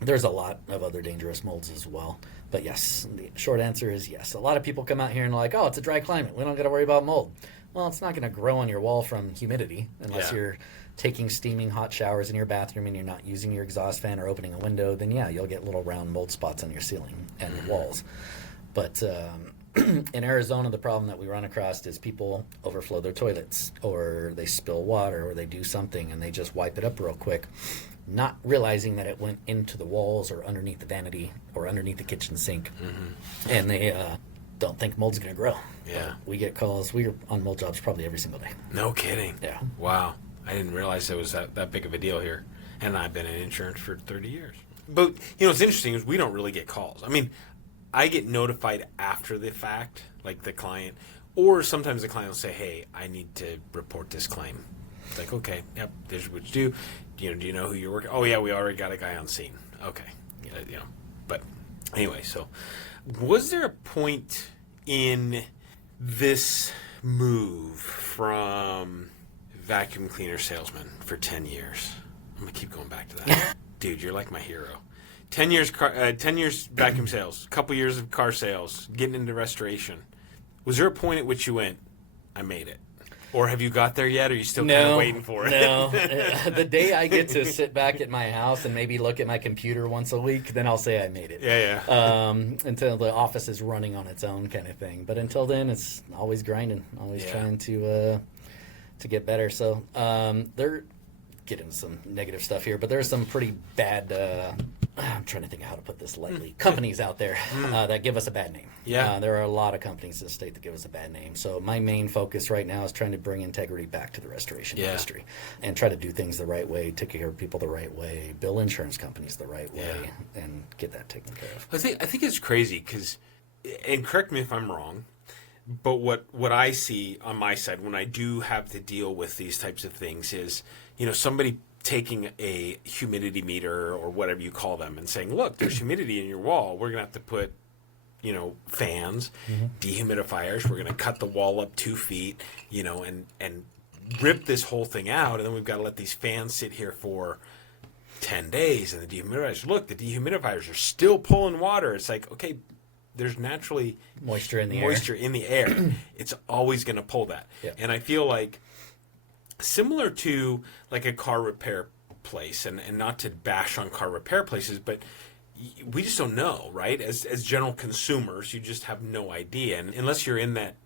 There's a lot of other dangerous molds as well. But yes, the short answer is yes. A lot of people come out here and are like, oh, it's a dry climate. We don't got to worry about mold. Well, it's not going to grow on your wall from humidity unless you're taking steaming hot showers in your bathroom and you're not using your exhaust fan or opening a window. Then, you'll get little round mold spots on your ceiling and the walls. But in Arizona, the problem that we run across is people overflow their toilets or they spill water or they do something and they just wipe it up real quick, not realizing that it went into the walls or underneath the vanity or underneath the kitchen sink. Mm-hmm. And they don't think mold's going to grow. Yeah. But we get calls. We're on mold jobs probably every single day. No kidding. Yeah. Wow. I didn't realize it was that big of a deal here. And I've been in insurance for 30 years. But, what's interesting is we don't really get calls. I mean, I get notified after the fact, like the client, or sometimes the client will say, hey, I need to report this claim. It's like, okay, yep, this is what you do. Do you know who you're working? Oh, yeah, we already got a guy on scene. Okay. But anyway, so was there a point in this move from vacuum cleaner salesman for 10 years? I'm going to keep going back to that. Dude, you're like my hero. 10 years, 10 years vacuum sales, a couple years of car sales, getting into restoration. Was there a point at which you went, I made it? Or have you got there yet? Or are you still kind of waiting for it? No. The day I get to sit back at my house and maybe look at my computer once a week, then I'll say I made it. Yeah. Until the office is running on its own kind of thing. But until then, it's always grinding, always trying to get better. So they're getting some negative stuff here, but there's some pretty bad, I'm trying to think of how to put this lightly, companies out there that give us a bad name. Yeah. There are a lot of companies in the state that give us a bad name. So my main focus right now is trying to bring integrity back to the restoration industry and try to do things the right way, take care of people the right way, bill insurance companies the right way, and get that taken care of. I think it's crazy because, and correct me if I'm wrong, but what I see on my side when I do have to deal with these types of things is, somebody taking a humidity meter or whatever you call them and saying, look, there's humidity in your wall. We're going to have to put, fans, dehumidifiers. We're going to cut the wall up 2 feet, and rip this whole thing out. And then we've got to let these fans sit here for 10 days. And the dehumidifiers, look, the dehumidifiers are still pulling water. It's like, okay, there's naturally moisture in the air. It's always going to pull that. Yeah. And I feel like similar to like a car repair place, and not to bash on car repair places, but we just don't know, right? As general consumers, you just have no idea. And unless you're in that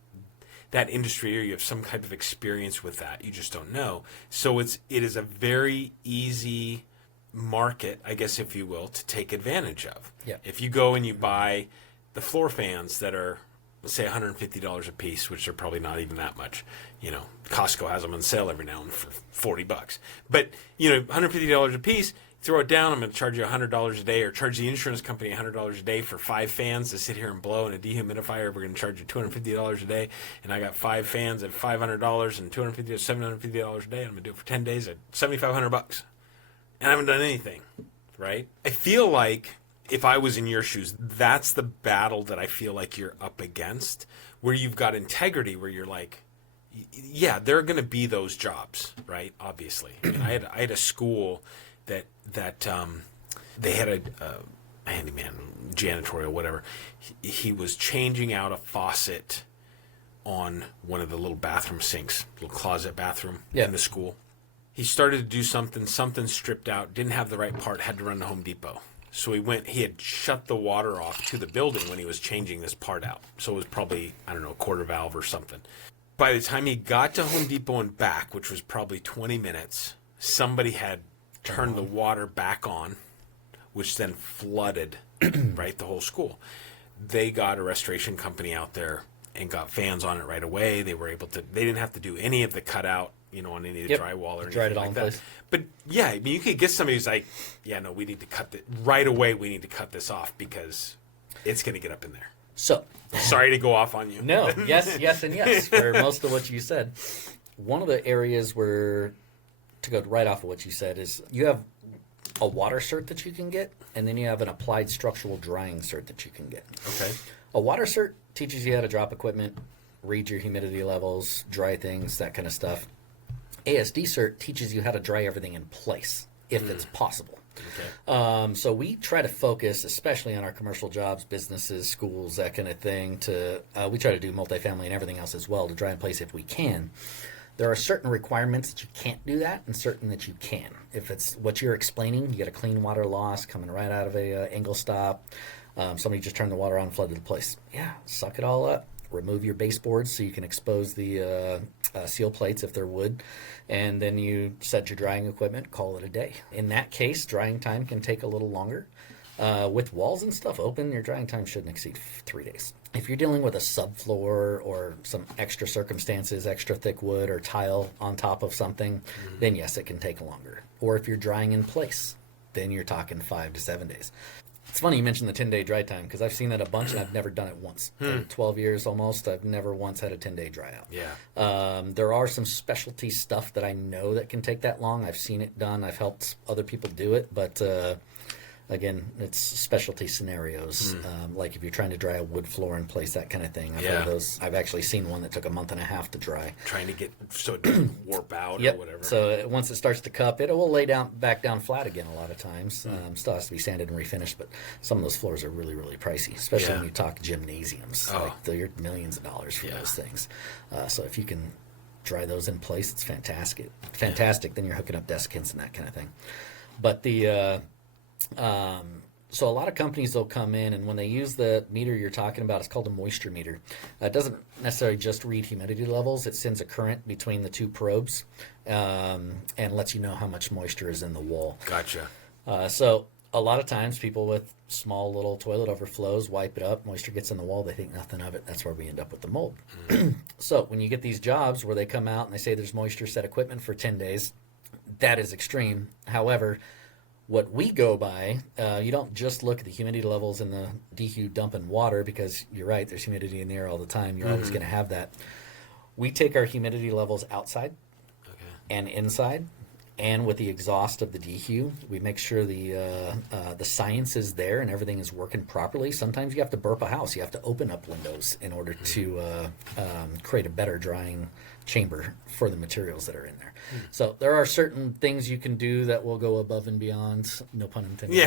industry or you have some type of experience with that, you just don't know. So it is a very easy market, I guess, if you will, to take advantage of. Yeah. If you go and you buy the floor fans that are, let's say, $150 a piece, which are probably not even that much. Costco has them on sale every now and then for $40. But, $150 a piece, throw it down, I'm going to charge you $100 a day, or charge the insurance company $100 a day for 5 fans to sit here and blow, and a dehumidifier, we're going to charge you $250 a day, and I got 5 fans at $500 and $250 to $750 a day, and I'm going to do it for 10 days at $7,500. And I haven't done anything, right? I feel like if I was in your shoes, that's the battle that I feel like you're up against, where you've got integrity, where you're like, yeah, there are going to be those jobs, right? Obviously. I mean, I had a school that they had a handyman, janitorial, whatever. He was changing out a faucet on one of the little bathroom sinks, little closet bathroom in the school. He started to do something stripped out, didn't have the right part, had to run to Home Depot. So he had shut the water off to the building when he was changing this part out. So it was probably, I don't know, a quarter valve or something. By the time he got to Home Depot and back, which was probably 20 minutes, somebody had turned the water back on, which then flooded, right, the whole school. They got a restoration company out there and got fans on it right away. They didn't have to do any of the cutout, on any of the drywall or anything like that. But yeah, I mean, you could get somebody who's like, yeah, no, we need to cut it right away. We need to cut this off because it's going to get up in there. So, sorry to go off on you. No, yes, and yes for most of what you said. One of the areas where, to go right off of what you said, is you have a water cert that you can get, and then you have an applied structural drying cert that you can get. Okay. A water cert teaches you how to drop equipment, read your humidity levels, dry things, that kind of stuff. ASD cert teaches you how to dry everything in place, if it's possible. Okay. So we try to focus, especially on our commercial jobs, businesses, schools, that kind of thing. We try to do multifamily and everything else as well to dry in place if we can. There are certain requirements that you can't do that, and certain that you can. If it's what you're explaining, you get a clean water loss coming right out of a angle stop. Somebody just turned the water on, flooded the place. Yeah, suck it all up. Remove your baseboards so you can expose the seal plates if they're wood, and then you set your drying equipment, call it a day. In that case, drying time can take a little longer. With walls and stuff open, your drying time shouldn't exceed 3 days. If you're dealing with a subfloor or some extra circumstances, extra thick wood or tile on top of something, then yes, it can take longer. Or if you're drying in place, then you're talking 5 to 7 days. It's funny you mentioned the 10-day dry time, because I've seen that a bunch and I've never done it once. In 12 years almost, I've never once had a 10-day dry out. Yeah. There are some specialty stuff that I know that can take that long. I've seen it done. I've helped other people do it, but Again, it's specialty scenarios. Like if you're trying to dry a wood floor in place, that kind of thing. I've heard those. I've actually seen one that took a month and a half to dry. Trying to get so it doesn't warp out or whatever. So once it starts to cup, it will lay back down flat again a lot of times. Still has to be sanded and refinished, but some of those floors are really, really pricey, especially when you talk gymnasiums. Like they're millions of dollars for those things. So if you can dry those in place, it's fantastic. Then you're hooking up desiccants and that kind of thing. But so a lot of companies will come in, and when they use the meter you're talking about, it's called a moisture meter. It doesn't necessarily just read humidity levels. It sends a current between the two probes and lets you know how much moisture is in the wall. Gotcha. So a lot of times people with small little toilet overflows wipe it up, moisture gets in the wall, they think nothing of it. That's where we end up with the mold. So when you get these jobs where they come out and they say there's moisture, set equipment for 10 days, that is extreme. However, what we go by, you don't just look at the humidity levels in the DHU dumping water, because you're right, there's humidity in the air all the time. You're always going to have that. We take our humidity levels outside and inside, and with the exhaust of the DHU, we make sure the science is there and everything is working properly. Sometimes you have to burp a house. You have to open up windows in order to create a better drying chamber for the materials that are in there. So there are certain things you can do that will go above and beyond, no pun intended,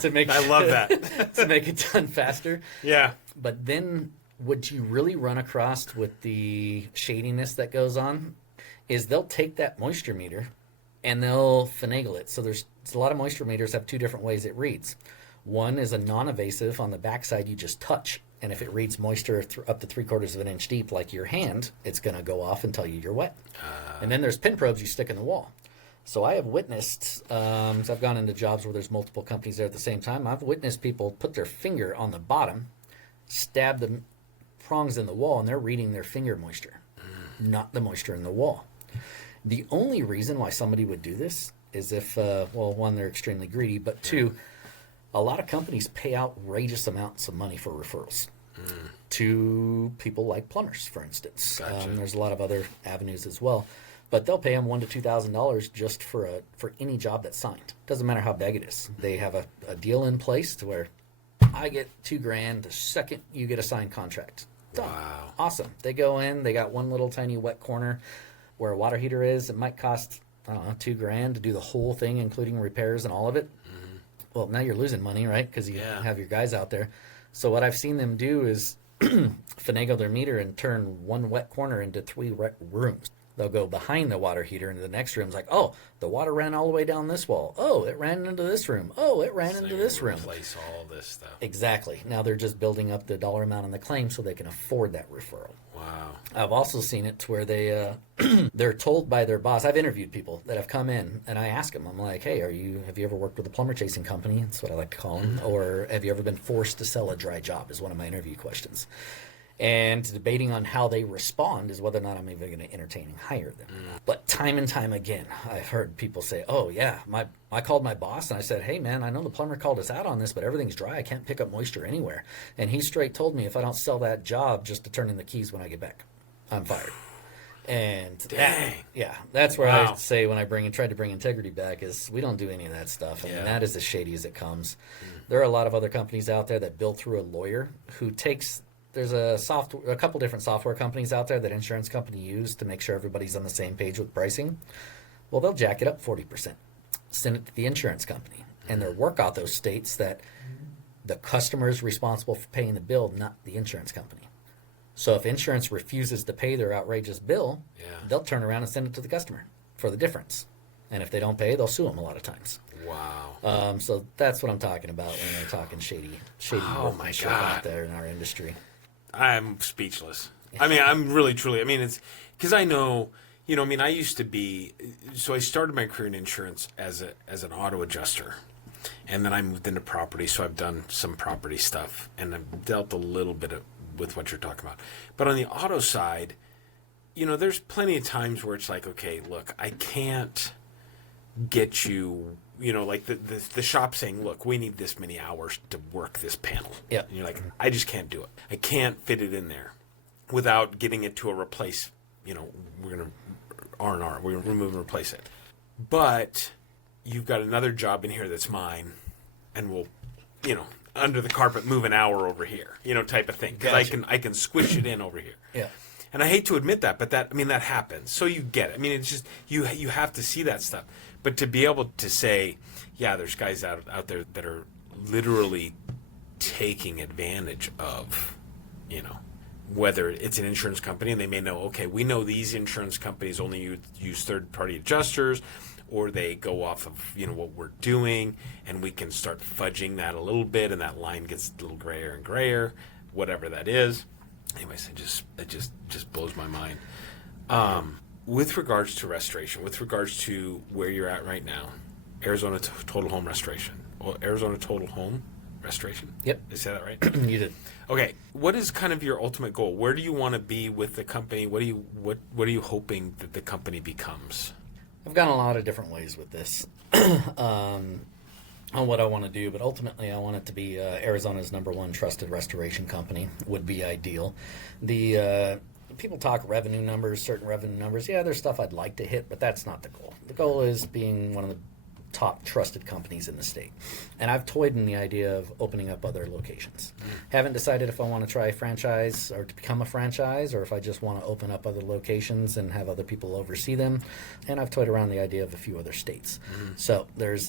to make I love that. to make it done faster. Yeah. But then what you really run across with the shadiness that goes on is they'll take that moisture meter and they'll finagle it. So there's a lot of moisture meters have two different ways it reads. One is a non-evasive. On the backside, you just touch. And if it reads moisture up to 3/4 of an inch deep, like your hand, it's going to go off and tell you you're wet. And then there's pin probes you stick in the wall. So I have witnessed, so I've gone into jobs where there's multiple companies there at the same time. I've witnessed people put their finger on the bottom, stab the prongs in the wall, and they're reading their finger moisture, not the moisture in the wall. The only reason why somebody would do this is if, well, one, they're extremely greedy, but two, a lot of companies pay outrageous amounts of money for referrals to people like plumbers, for instance. Gotcha. There's a lot of other avenues as well, but they'll pay them $1,000 to $2,000 just for any job that's signed. Doesn't matter how big it is. They have a deal in place to where I get $2,000 the second you get a signed contract. Done. Wow. Awesome. They go in. They got one little tiny wet corner where a water heater is. It might cost, I don't know, $2,000 to do the whole thing, including repairs and all of it. Well, now you're losing money, right? Because you have your guys out there. So what I've seen them do is finagle their meter and turn one wet corner into 3 wet rooms. They'll go behind the water heater into the next room. It's like, oh, the water ran all the way down this wall. Oh, it ran into this room. Oh, it ran into this room. Replace all this stuff. Exactly. Now they're just building up the dollar amount on the claim so they can afford that referral. Wow. I've also seen it to where they they're told by their boss. I've interviewed people that have come in, and I ask them, I'm like, hey, have you ever worked with a plumber chasing company? That's what I like to call them. Or have you ever been forced to sell a dry job is one of my interview questions. And debating on how they respond is whether or not I'm even going to entertain and hire them. But time and time again, I've heard people say, oh, yeah, I called my boss and I said, hey, man, I know the plumber called us out on this, but everything's dry. I can't pick up moisture anywhere. And he straight told me if I don't sell that job just to turn in the keys when I get back, I'm fired. And that's where I say when I tried to bring integrity back is we don't do any of that stuff. I mean, that is as shady as it comes. There are a lot of other companies out there that bill through a lawyer who takes... There's a couple different software companies out there that insurance company use to make sure everybody's on the same page with pricing. Well, they'll jack it up 40%, send it to the insurance company, and their work author states that the customer is responsible for paying the bill, not the insurance company. So if insurance refuses to pay their outrageous bill, they'll turn around and send it to the customer for the difference. And if they don't pay, they'll sue them a lot of times. Wow. So that's what I'm talking about when they're talking shady workmanship out there in our industry. I'm speechless. I mean, I'm really, truly, I mean, it's because I know, I used to be, so I started my career in insurance as an auto adjuster. And then I moved into property, so I've done some property stuff. And I've dealt a little bit with what you're talking about. But on the auto side, there's plenty of times where it's like, okay, look, I can't get you, like the shop saying, look, we need this many hours to work this panel. Yeah. And you're like, I just can't do it. I can't fit it in there without getting it to a replace, we're going to R&R, we're going to remove and replace it. But you've got another job in here that's mine and we'll, under the carpet move an hour over here, type of thing. Because Gotcha. I can squish it in over here. Yeah. And I hate to admit that, but that happens. So you get it. I mean, it's just you have to see that stuff. But to be able to say, yeah, there's guys out there that are literally taking advantage of, whether it's an insurance company and they may know, okay, we know these insurance companies only use third-party adjusters, or they go off of, what we're doing, and we can start fudging that a little bit, and that line gets a little grayer and grayer, whatever that is. Anyways, it just blows my mind. With regards to restoration, with regards to where you're at right now, Arizona Total Home Restoration, or Arizona Total Home Restoration. Yep. Did I say that right? You did. Okay. What is kind of your ultimate goal? Where do you want to be with the company? What are you hoping that the company becomes? I've gone a lot of different ways with this on what I want to do, but ultimately I want it to be Arizona's #1 trusted restoration company would be ideal. The people talk revenue numbers, certain revenue numbers. Yeah, there's stuff I'd like to hit, but that's not the goal. The goal is being one of the top trusted companies in the state. And I've toyed in the idea of opening up other locations. Haven't decided if I want to try franchise or to become a franchise, or if I just want to open up other locations and have other people oversee them. And I've toyed around the idea of a few other states. So there's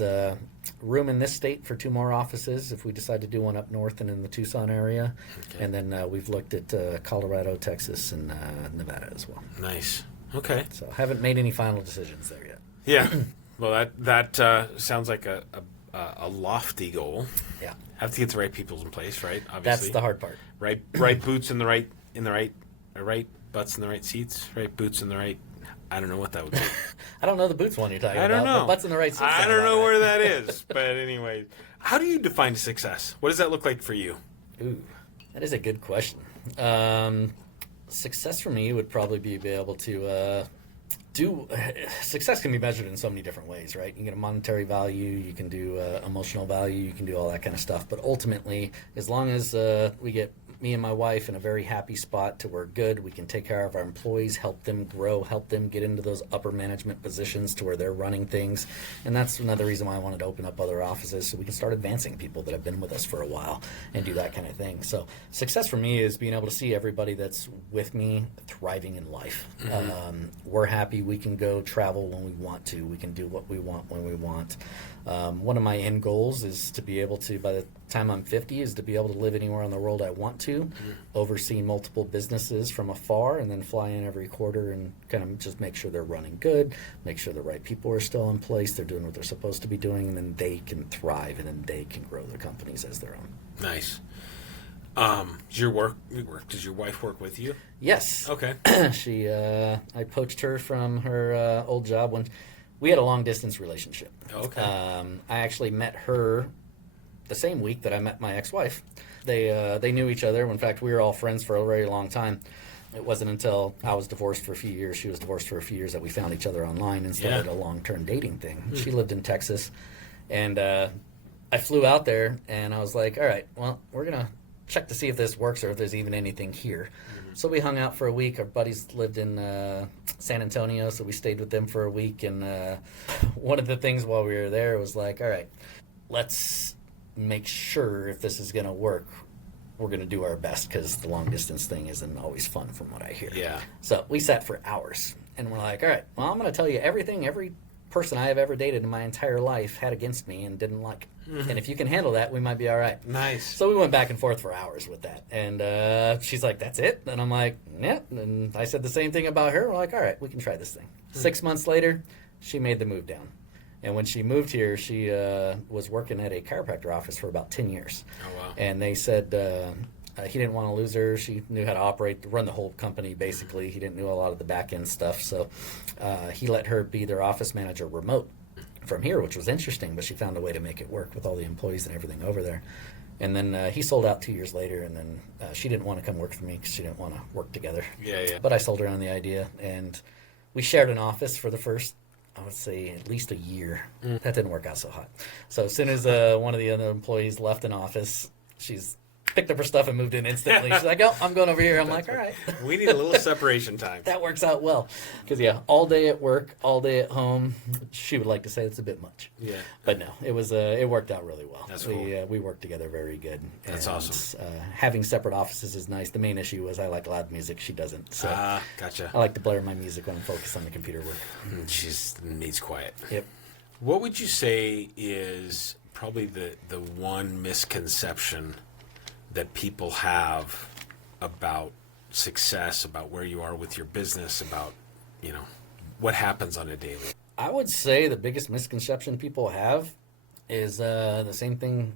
room in this state for 2 more offices if we decide to do one up north and in the Tucson area. Okay. And then we've looked at Colorado, Texas, and Nevada as well. Nice. Okay. So I haven't made any final decisions there yet. Yeah. Well, that sounds like a lofty goal. Yeah. Have to get the right people in place, right? Obviously. That's the hard part. Right boots in the right butts in the right seats, right boots in the right. I don't know what that would be. I don't know the boots one you're talking I about. don't know. But butts in the right seats. I sound don't about know right. where that is, but anyway, how do you define success? What does that look like for you? Ooh, that is a good question. Success for me would probably be able to success can be measured in so many different ways, right? You can get a monetary value, you can do emotional value, you can do all that kind of stuff. But ultimately, as long as we get me and my wife in a very happy spot to where good, we can take care of our employees, help them grow, help them get into those upper management positions to where they're running things. And that's another reason why I wanted to open up other offices, so we can start advancing people that have been with us for a while and do that kind of thing. So success for me is being able to see everybody that's with me thriving in life. We're happy. We can go travel when we want to. We can do what we want when we want. One of my end goals is to be able to, by the time I'm 50, is to be able to live anywhere in the world I want to, oversee multiple businesses from afar, and then fly in every quarter and kind of just make sure they're running good, make sure the right people are still in place, they're doing what they're supposed to be doing, and then they can thrive, and then they can grow their companies as their own. Nice. Does your wife work with you? Yes. Okay. I poached her from her old job when we had a long distance relationship. Okay. I actually met her the same week that I met my ex-wife. They knew each other. In fact, we were all friends for a very long time. It wasn't until I was divorced for a few years, she was divorced for a few years, that we found each other online and started a long-term dating thing. She lived in Texas, and I flew out there, and I was like, all right, well, we're going to check to see if this works or if there's even anything here. So we hung out for a week. Our buddies lived in San Antonio, so we stayed with them for a week. And one of the things while we were there was like, all right, let's make sure if this is going to work, we're going to do our best, because the long distance thing isn't always fun from what I hear. Yeah. So we sat for hours, and we're like, all right, well, I'm going to tell you everything every person I have ever dated in my entire life had against me and didn't like. And if you can handle that, we might be all right. Nice. So we went back and forth for hours with that. And she's like, that's it? And I'm like, yeah. And I said the same thing about her. We're like, all right, we can try this thing. 6 months later, she made the move down. And when she moved here, she was working at a chiropractor office for about 10 years. Oh, wow. And they said he didn't want to lose her. She knew how to operate, run the whole company, basically. He didn't know a lot of the back-end stuff. So he let her be their office manager remote from here, which was interesting, but she found a way to make it work with all the employees and everything over there. And then he sold out 2 years later, and then she didn't want to come work for me because she didn't want to work together. Yeah. But I sold her on the idea, and we shared an office for the first, I would say, at least a year. That didn't work out so hot. So as soon as one of the other employees left an office, she's picked up her stuff and moved in instantly. She's like, oh, I'm going over here. I'm like, all right. We need a little separation time. That works out well. Because, yeah, all day at work, all day at home. She would like to say it's a bit much. Yeah. But no, it worked out really well. That's cool. We worked together very good. That's awesome. Having separate offices is nice. The main issue was I like loud music. She doesn't. So Gotcha. I like to blare my music when I'm focused on the computer work. She needs quiet. Yep. What would you say is probably the one misconception that people have about success, about where you are with your business, about, what happens on a daily? I would say the biggest misconception people have is the same thing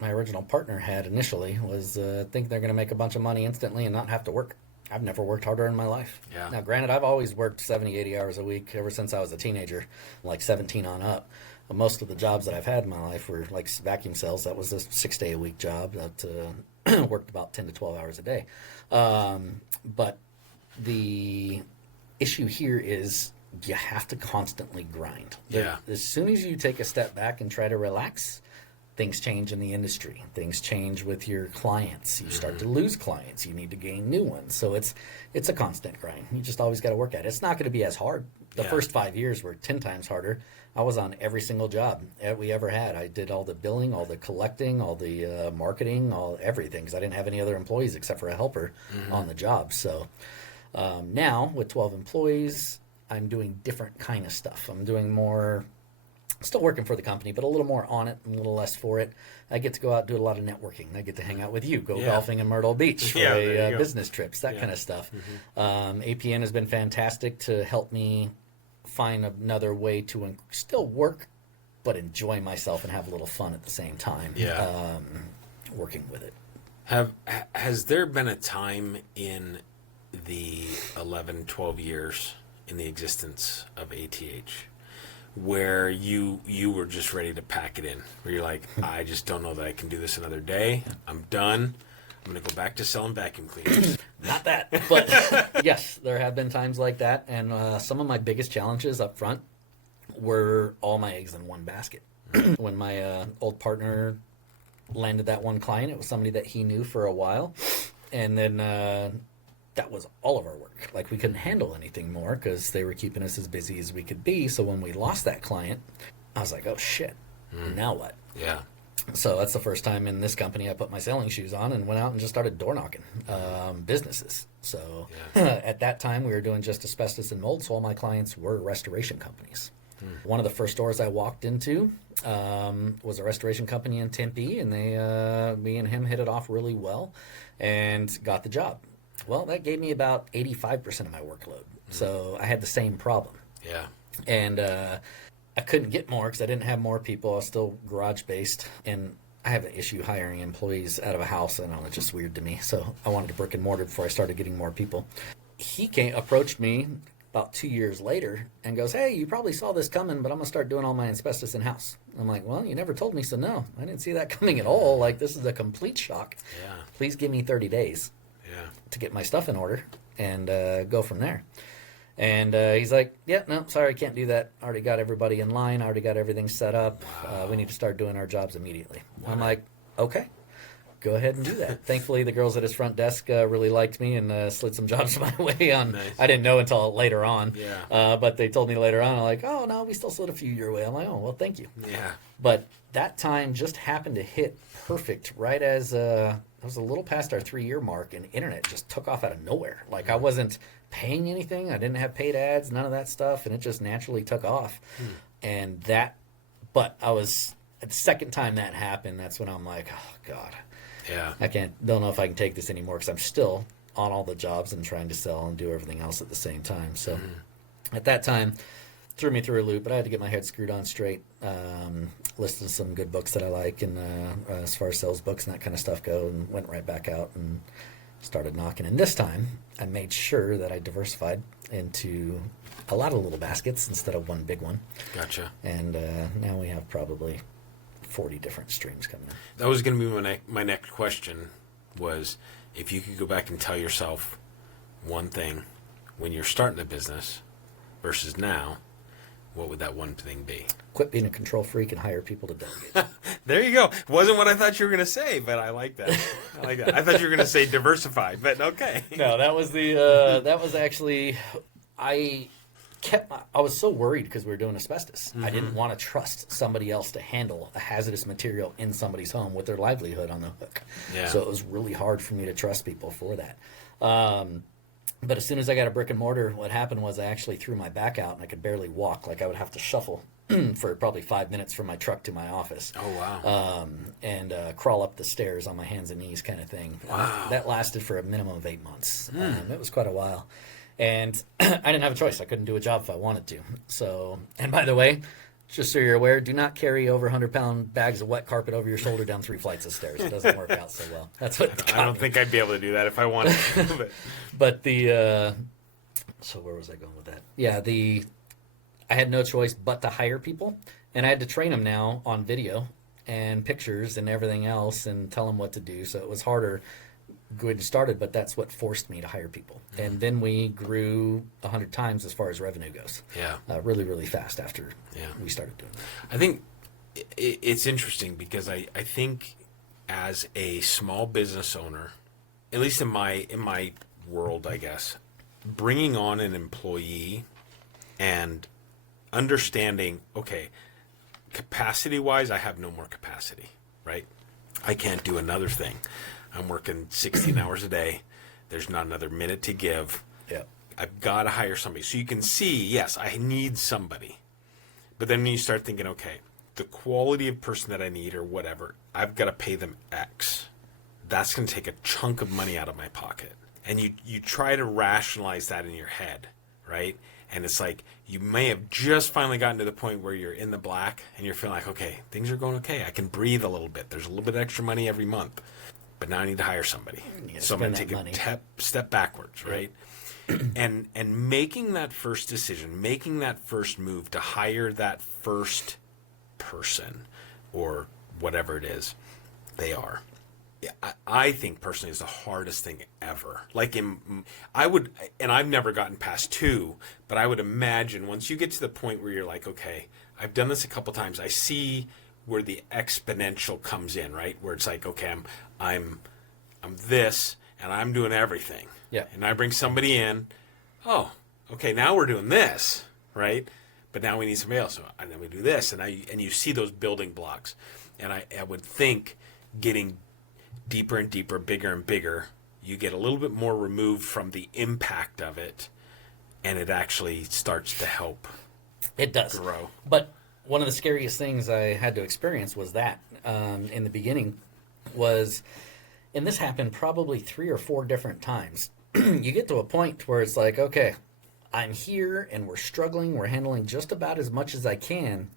my original partner had initially, was think they're going to make a bunch of money instantly and not have to work. I've never worked harder in my life. Yeah. Now, granted, I've always worked 70, 80 hours a week ever since I was a teenager, like 17 on up. Most of the jobs that I've had in my life were like vacuum cells. That was a 6-day-a-week job that worked about 10 to 12 hours a day. But the issue here is you have to constantly grind. Yeah. As soon as you take a step back and try to relax, things change in the industry. Things change with your clients. You start to lose clients. You need to gain new ones. So it's a constant grind. You just always got to work at it. It's not going to be as hard. The first 5 years were 10 times harder. I was on every single job that we ever had. I did all the billing, all the collecting, all the marketing, everything, because I didn't have any other employees except for a helper on the job. So now with 12 employees, I'm doing different kind of stuff. I'm doing more, still working for the company, but a little more on it and a little less for it. I get to go out and do a lot of networking. I get to hang out with you, go golfing in Myrtle Beach for business trips, that kind of stuff. APN has been fantastic to help me find another way to still work, but enjoy myself and have a little fun at the same time. Working with it. Has there been a time in the 11, 12 years in the existence of ATH where you were just ready to pack it in, where you're like, I just don't know that I can do this another day. I'm done. I'm going to go back to selling vacuum cleaners. Not that, but yes, there have been times like that. And some of my biggest challenges up front were all my eggs in one basket. When my old partner landed that one client, it was somebody that he knew for a while. And then that was all of our work. Like, we couldn't handle anything more because they were keeping us as busy as we could be. So when we lost that client, I was like, oh shit, now what? Yeah. So that's the first time in this company I put my selling shoes on and went out and just started door knocking businesses. So at that time we were doing just asbestos and mold, so all my clients were restoration companies. One of the first doors I walked into was a restoration company in Tempe, and me and him hit it off really well and got the job. Well, that gave me about 85% of my workload. So I had the same problem. Yeah. And I couldn't get more because I didn't have more people. I was still garage-based, and I have an issue hiring employees out of a house. I don't know, it's just weird to me. So I wanted a brick and mortar before I started getting more people. He approached me about 2 years later and goes, hey, you probably saw this coming, but I'm going to start doing all my asbestos in-house. I'm like, well, you never told me, so no. I didn't see that coming at all. Like, this is a complete shock. Yeah. Please give me 30 days to get my stuff in order and go from there. And he's like, yeah, no, sorry, I can't do that. I already got everybody in line. I already got everything set up. We need to start doing our jobs immediately. Wow. I'm like, okay, go ahead and do that. Thankfully, the girls at his front desk really liked me and slid some jobs my way on. Nice. I didn't know until later on. Yeah. But they told me later on, I'm like, oh, no, we still slid a few your way. I'm like, oh, well, thank you. Yeah. But that time just happened to hit perfect right as it was a little past our 3-year mark, and internet just took off out of nowhere. Like, I wasn't paying anything. I didn't have paid ads, none of that stuff, and it just naturally took off. And but I was, the second time that happened, that's when I'm like, oh, God. Yeah. Don't know if I can take this anymore because I'm still on all the jobs and trying to sell and do everything else at the same time. So at that time, threw me through a loop, but I had to get my head screwed on straight. Listed some good books that I like, and as far as sales books and that kind of stuff go, and went right back out and started knocking. And this time, I made sure that I diversified into a lot of little baskets instead of one big one. Gotcha. And now we have probably 40 different streams coming in. That was going to be my next question, was if you could go back and tell yourself one thing when you're starting a business versus now, what would that one thing be? Quit being a control freak and hire people to delegate. There you go. Wasn't what I thought you were going to say, but I like that. I thought you were going to say diversify, but okay. No, that was that was actually, I was so worried because we were doing asbestos. I didn't want to trust somebody else to handle a hazardous material in somebody's home with their livelihood on the hook. Yeah. So it was really hard for me to trust people for that. But as soon as I got a brick and mortar, what happened was I actually threw my back out and I could barely walk. Like I would have to shuffle for probably 5 minutes from my truck to my office. Oh, wow. And crawl up the stairs on my hands and knees kind of thing. Wow. That lasted for a minimum of 8 months. It was quite a while. And I didn't have a choice. I couldn't do a job if I wanted to. So, and by the way, just so you're aware, do not carry over 100-pound bags of wet carpet over your shoulder down 3 flights of stairs. It doesn't work out so well. That's what I don't think I'd be able to do that if I wanted to. But so where was I going with that? Yeah, I had no choice but to hire people, and I had to train them now on video and pictures and everything else and tell them what to do. So it was harder when it started, but that's what forced me to hire people. And then we grew 100 times as far as revenue goes. Yeah. Really, really fast after we started doing that. I think it's interesting because I think as a small business owner, at least in my world, I guess, bringing on an employee and understanding, okay, capacity-wise, I have no more capacity, right? I can't do another thing. I'm working 16 hours a day. There's not another minute to give. Yeah. I've got to hire somebody. So you can see, yes, I need somebody. But then when you start thinking, okay, the quality of person that I need or whatever, I've got to pay them X. That's going to take a chunk of money out of my pocket. And you try to rationalize that in your head, right? And it's like you may have just finally gotten to the point where you're in the black and you're feeling like, okay, things are going okay. I can breathe a little bit. There's a little bit extra money every month. But now I need to hire somebody. So I'm going to take a step backwards, right? and making that first decision, making that first move to hire that first person or whatever it is they are, I think personally is the hardest thing ever. Like and I've never gotten past 2, but I would imagine once you get to the point where you're like, okay, I've done this a couple times. I see where the exponential comes in, right? Where it's like, okay, I'm this and I'm doing everything. Yeah. And I bring somebody in. Oh, okay, now we're doing this, right? But now we need somebody else. And then we do this. And you see those building blocks. And I would think getting deeper and deeper, bigger and bigger, you get a little bit more removed from the impact of it, and it actually starts to help. It does grow. But one of the scariest things I had to experience was that in the beginning was, and this happened probably 3 or 4 different times. You get to a point where it's like, okay, I'm here and we're struggling. We're handling just about as much as I can.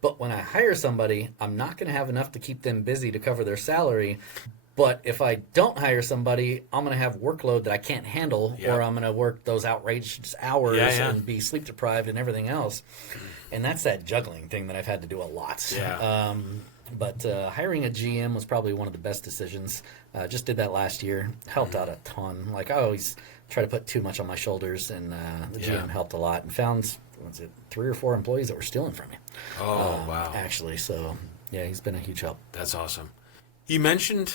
But when I hire somebody, I'm not going to have enough to keep them busy to cover their salary. But if I don't hire somebody, I'm going to have workload that I can't handle, or I'm going to work those outrageous hours and be sleep deprived and everything else. And that's that juggling thing that I've had to do a lot. Yeah. But hiring a GM was probably one of the best decisions. Just did that last year. Helped out a ton. Like I always try to put too much on my shoulders, and the GM helped a lot. And found 3 or 4 employees that were stealing from me. Oh, wow. Actually, so yeah, he's been a huge help. That's awesome. You mentioned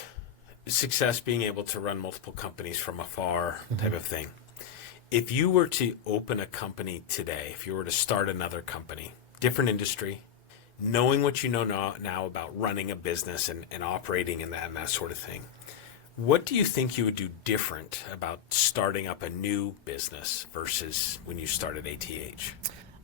success being able to run multiple companies from afar type of thing. If you were to open a company today, if you were to start another company, different industry, knowing what you know now about running a business and operating in that and that sort of thing, what do you think you would do different about starting up a new business versus when you started ATH?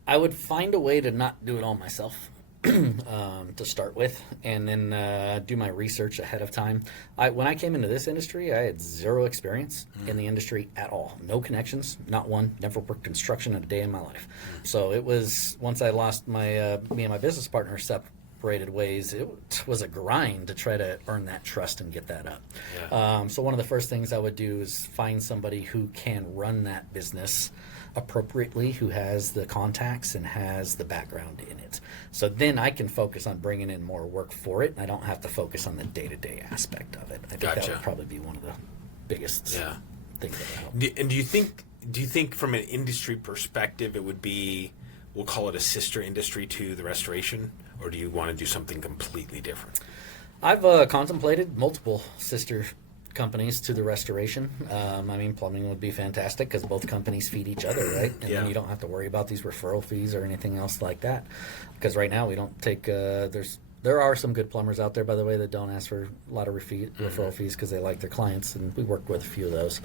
I would find a way to not do it all myself. To start with, and then do my research ahead of time. When I came into this industry, I had 0 experience in the industry at all. No connections, not one. Never worked construction in a day in my life. So it was, once I lost my me and my business partner separated ways, it was a grind to try to earn that trust and get that up. Yeah. So one of the first things I would do is find somebody who can run that business appropriately, who has the contacts and has the background in it. So then I can focus on bringing in more work for it, and I don't have to focus on the day-to-day aspect of it. I think that would probably be one of the biggest things that would help. And do you think from an industry perspective it would be, we'll call it a sister industry to the restoration? or do you want to do something completely different? I've contemplated multiple sister companies to the restoration. I mean, plumbing would be fantastic because both companies feed each other, right? And then you don't have to worry about these referral fees or anything else like that. Because right now we don't take, there are some good plumbers out there, by the way, that don't ask for a lot of referral fees because they like their clients, and we work with a few of those.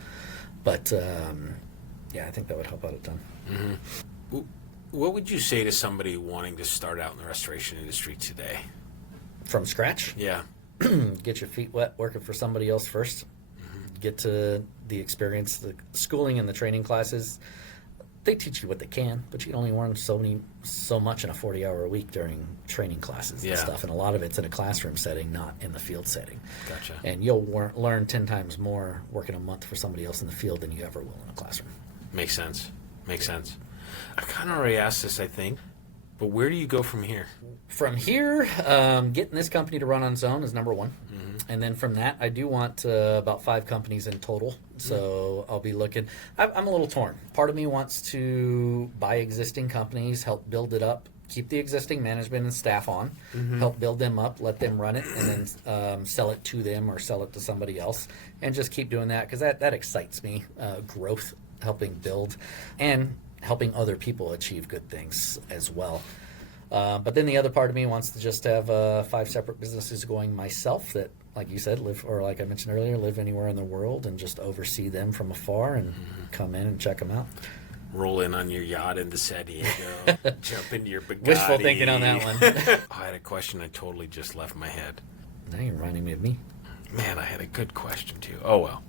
But yeah, I think that would help out a ton. Mm-hmm. What would you say to somebody wanting to start out in the restoration industry today? From scratch? Yeah. Get your feet wet working for somebody else first. Get to the experience, the schooling and the training classes. They teach you what they can, but you can only learn so much in a 40-hour a week during training classes and stuff. And a lot of it's in a classroom setting, not in the field setting. Gotcha. And you'll learn 10 times more working a month for somebody else in the field than you ever will in a classroom. Makes sense. Makes sense. I kind of already asked this, I think, but where do you go from here? From here, getting this company to run on its own is number one. And then from that, I do want about 5 companies in total. So I'll be looking. I'm a little torn. Part of me wants to buy existing companies, help build it up, keep the existing management and staff on, help build them up, let them run it, and then sell it to them or sell it to somebody else. And just keep doing that because that excites me. Growth, helping build, and helping other people achieve good things as well. But then the other part of me wants to just have 5 separate businesses going myself that, like you said, like I mentioned earlier, live anywhere in the world and just oversee them from afar and come in and check them out. Roll in on your yacht into San Diego, jump into your Bugatti. Wishful thinking on that one. I had a question I totally just left my head. Now you're reminding me of me. Man, I had a good question too. Oh well.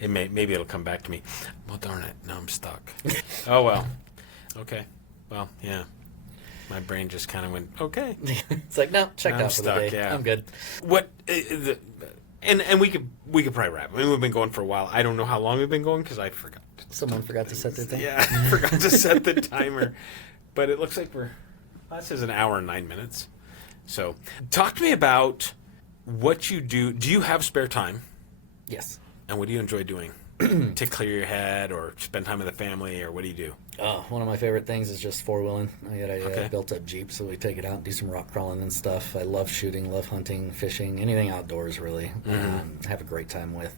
Maybe it'll come back to me. Well, darn it. Now I'm stuck. Oh well. Okay. Well, yeah. My brain just kind of went, okay. It's like, no, checked out for stuck, the day. yeah. I'm good. What? And we could probably wrap. I mean, we've been going for a while. I don't know how long we've been going because I forgot. Someone forgot to set their thing. Yeah, I forgot to set the timer. But it looks like this is an hour and 9 minutes. So, talk to me about what you do. Do you have spare time? Yes. And what do you enjoy doing? To clear your head or spend time with the family, or what do you do? Oh, one of my favorite things is just four-wheeling. I got a built-up Jeep, so we take it out and do some rock crawling and stuff. I love shooting, love hunting, fishing, anything outdoors, really. Have a great time with.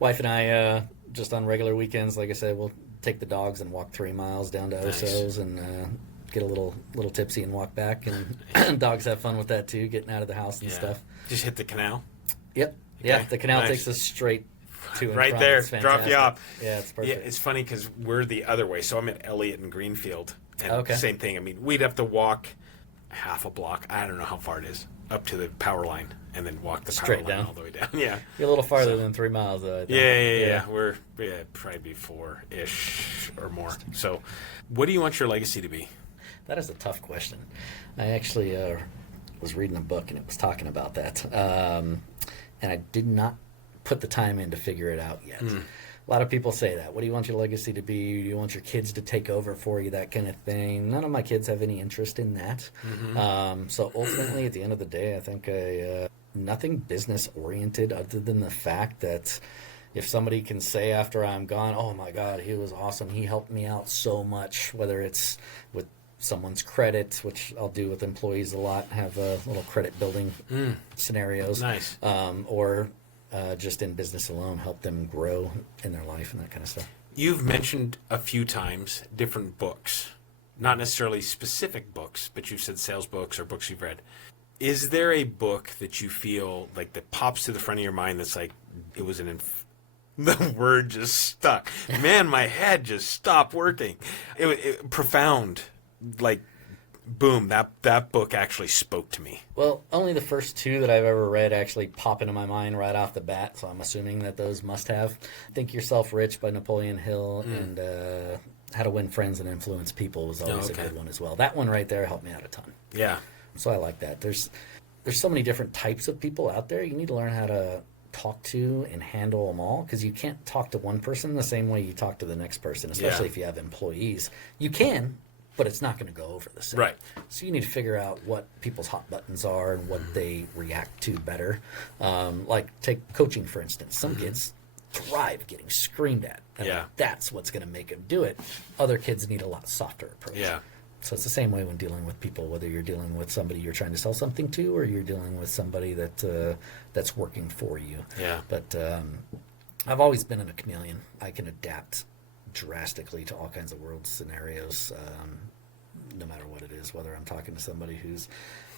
Wife and I, just on regular weekends, like I said, we'll take the dogs and walk 3 miles down to Oso's and get a little tipsy and walk back. And dogs have fun with that, too, getting out of the house and stuff. Just hit the canal? Yep. Okay. Yeah, the canal takes us straight to and right from. there, drop you off. Yeah, it's perfect. Yeah, it's funny because we're the other way. So I'm at Elliott and Greenfield, and Okay. same thing. I mean, we'd have to walk half a block. I don't know how far it is up to the power line, and then walk the Straight power line down. all the way down. Yeah, You're a little farther than 3 miles, though. I think. yeah. We're probably 4-ish or more. So, what do you want your legacy to be? That is a tough question. I actually was reading a book, and it was talking about that, and I did not put the time in to figure it out yet. A lot of people say that. What do you want your legacy to be? Do you want your kids to take over for you? That kind of thing. None of my kids have any interest in that. So ultimately, at the end of the day, I think nothing business oriented other than the fact that if somebody can say after I'm gone, oh my God, he was awesome. He helped me out so much, whether it's with someone's credit, which I'll do with employees a lot, have little credit building scenarios. Nice. Or just in business alone, help them grow in their life and that kind of stuff. You've mentioned a few times different books, not necessarily specific books, but you've said sales books or books you've read. Is there a book that you feel like that pops to the front of your mind that's like, it was the word just stuck. Man, my head just stopped working. It profound, like, boom, that book actually spoke to me. Well, only the first 2 that I've ever read actually pop into my mind right off the bat, so I'm assuming that those must have. Think Yourself Rich by Napoleon Hill and How to Win Friends and Influence People was always a good one as well. That one right there helped me out a ton. Yeah. So I like that. There's so many different types of people out there. You need to learn how to talk to and handle them all, because you can't talk to one person the same way you talk to the next person, especially if you have employees. You can, but it's not going to go over the same. Right. So you need to figure out what people's hot buttons are and what they react to better. Like take coaching, for instance. Some kids thrive getting screamed at. And that's what's going to make them do it. Other kids need a lot softer approach. Yeah. So it's the same way when dealing with people, whether you're dealing with somebody you're trying to sell something to, or you're dealing with somebody that's working for you. Yeah. But I've always been a chameleon. I can adapt drastically to all kinds of world scenarios, no matter what it is, whether I'm talking to somebody who's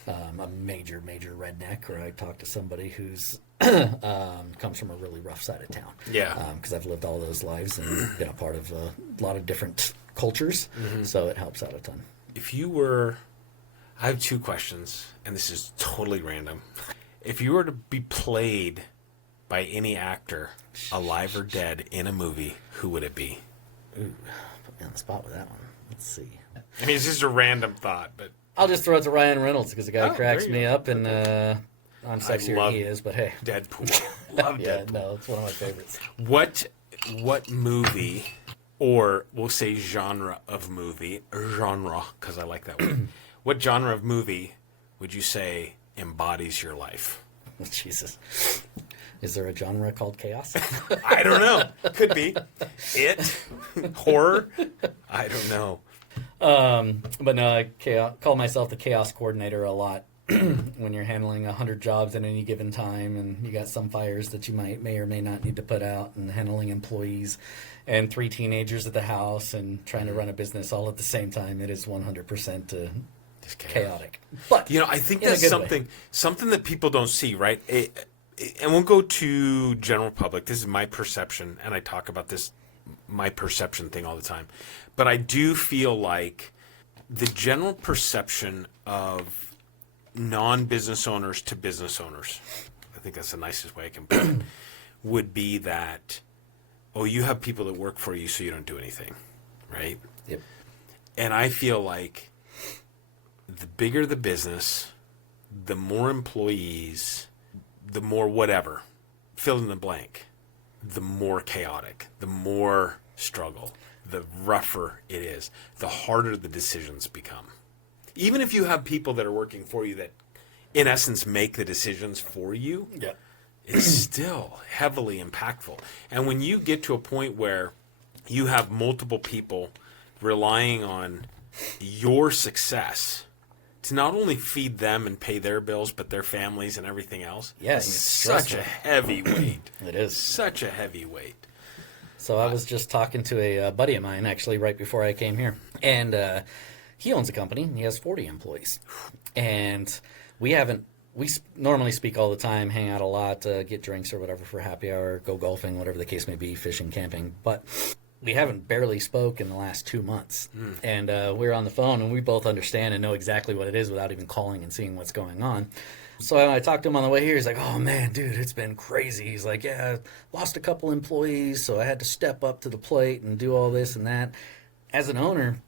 a major redneck, or I talk to somebody who's comes from a really rough side of town. Yeah. Because I've lived all those lives and been a part of a lot of different cultures, so it helps out a ton. I have two questions, and this is totally random. If you were to be played by any actor, alive or dead, in a movie, who would it be? Ooh, put me on the spot with that one. Let's see. I mean, it's just a random thought, but... I'll just throw it to Ryan Reynolds, because the guy cracks there me you up, and I'm sexier than he is, but hey. Deadpool. Love Yeah, Deadpool. no, it's one of my favorites. What movie, or we'll say genre, because I like that word. What genre of movie would you say embodies your life? Jesus. Is there a genre called chaos? I don't know. Could be. It? Horror? I don't know. But no, I call myself the chaos coordinator a lot. When you're handling 100 jobs at any given time, and you got some fires that you may or may not need to put out, and handling employees and 3 teenagers at the house and trying to run a business all at the same time, it is 100% chaotic. But I think that's something that people don't see, right? And we'll go to general public. This is my perception, and I talk about this, my perception thing all the time. But I do feel like the general perception of non-business owners to business owners, I think that's the nicest way I can put it, would be that, you have people that work for you, so you don't do anything, right? Yep. And I feel like the bigger the business, the more employees, the more whatever, fill in the blank, the more chaotic, the more struggle, the rougher it is, the harder the decisions become. Even if you have people that are working for you that, in essence, make the decisions for you, it's still heavily impactful. And when you get to a point where you have multiple people relying on your success to not only feed them and pay their bills, but their families and everything else, yes, it's such a heavy weight. It is. Such a heavy weight. So I was just talking to a buddy of mine, actually, right before I came here. And he owns a company. He has 40 employees. And we normally speak all the time, hang out a lot, get drinks or whatever for happy hour, go golfing, whatever the case may be, fishing, camping. But we haven't barely spoke in the last 2 months. And we were on the phone, and we both understand and know exactly what it is without even calling and seeing what's going on. So I talked to him on the way here. He's like, oh, man, dude, it's been crazy. He's like, yeah, I lost a couple employees, so I had to step up to the plate and do all this and that. As an owner,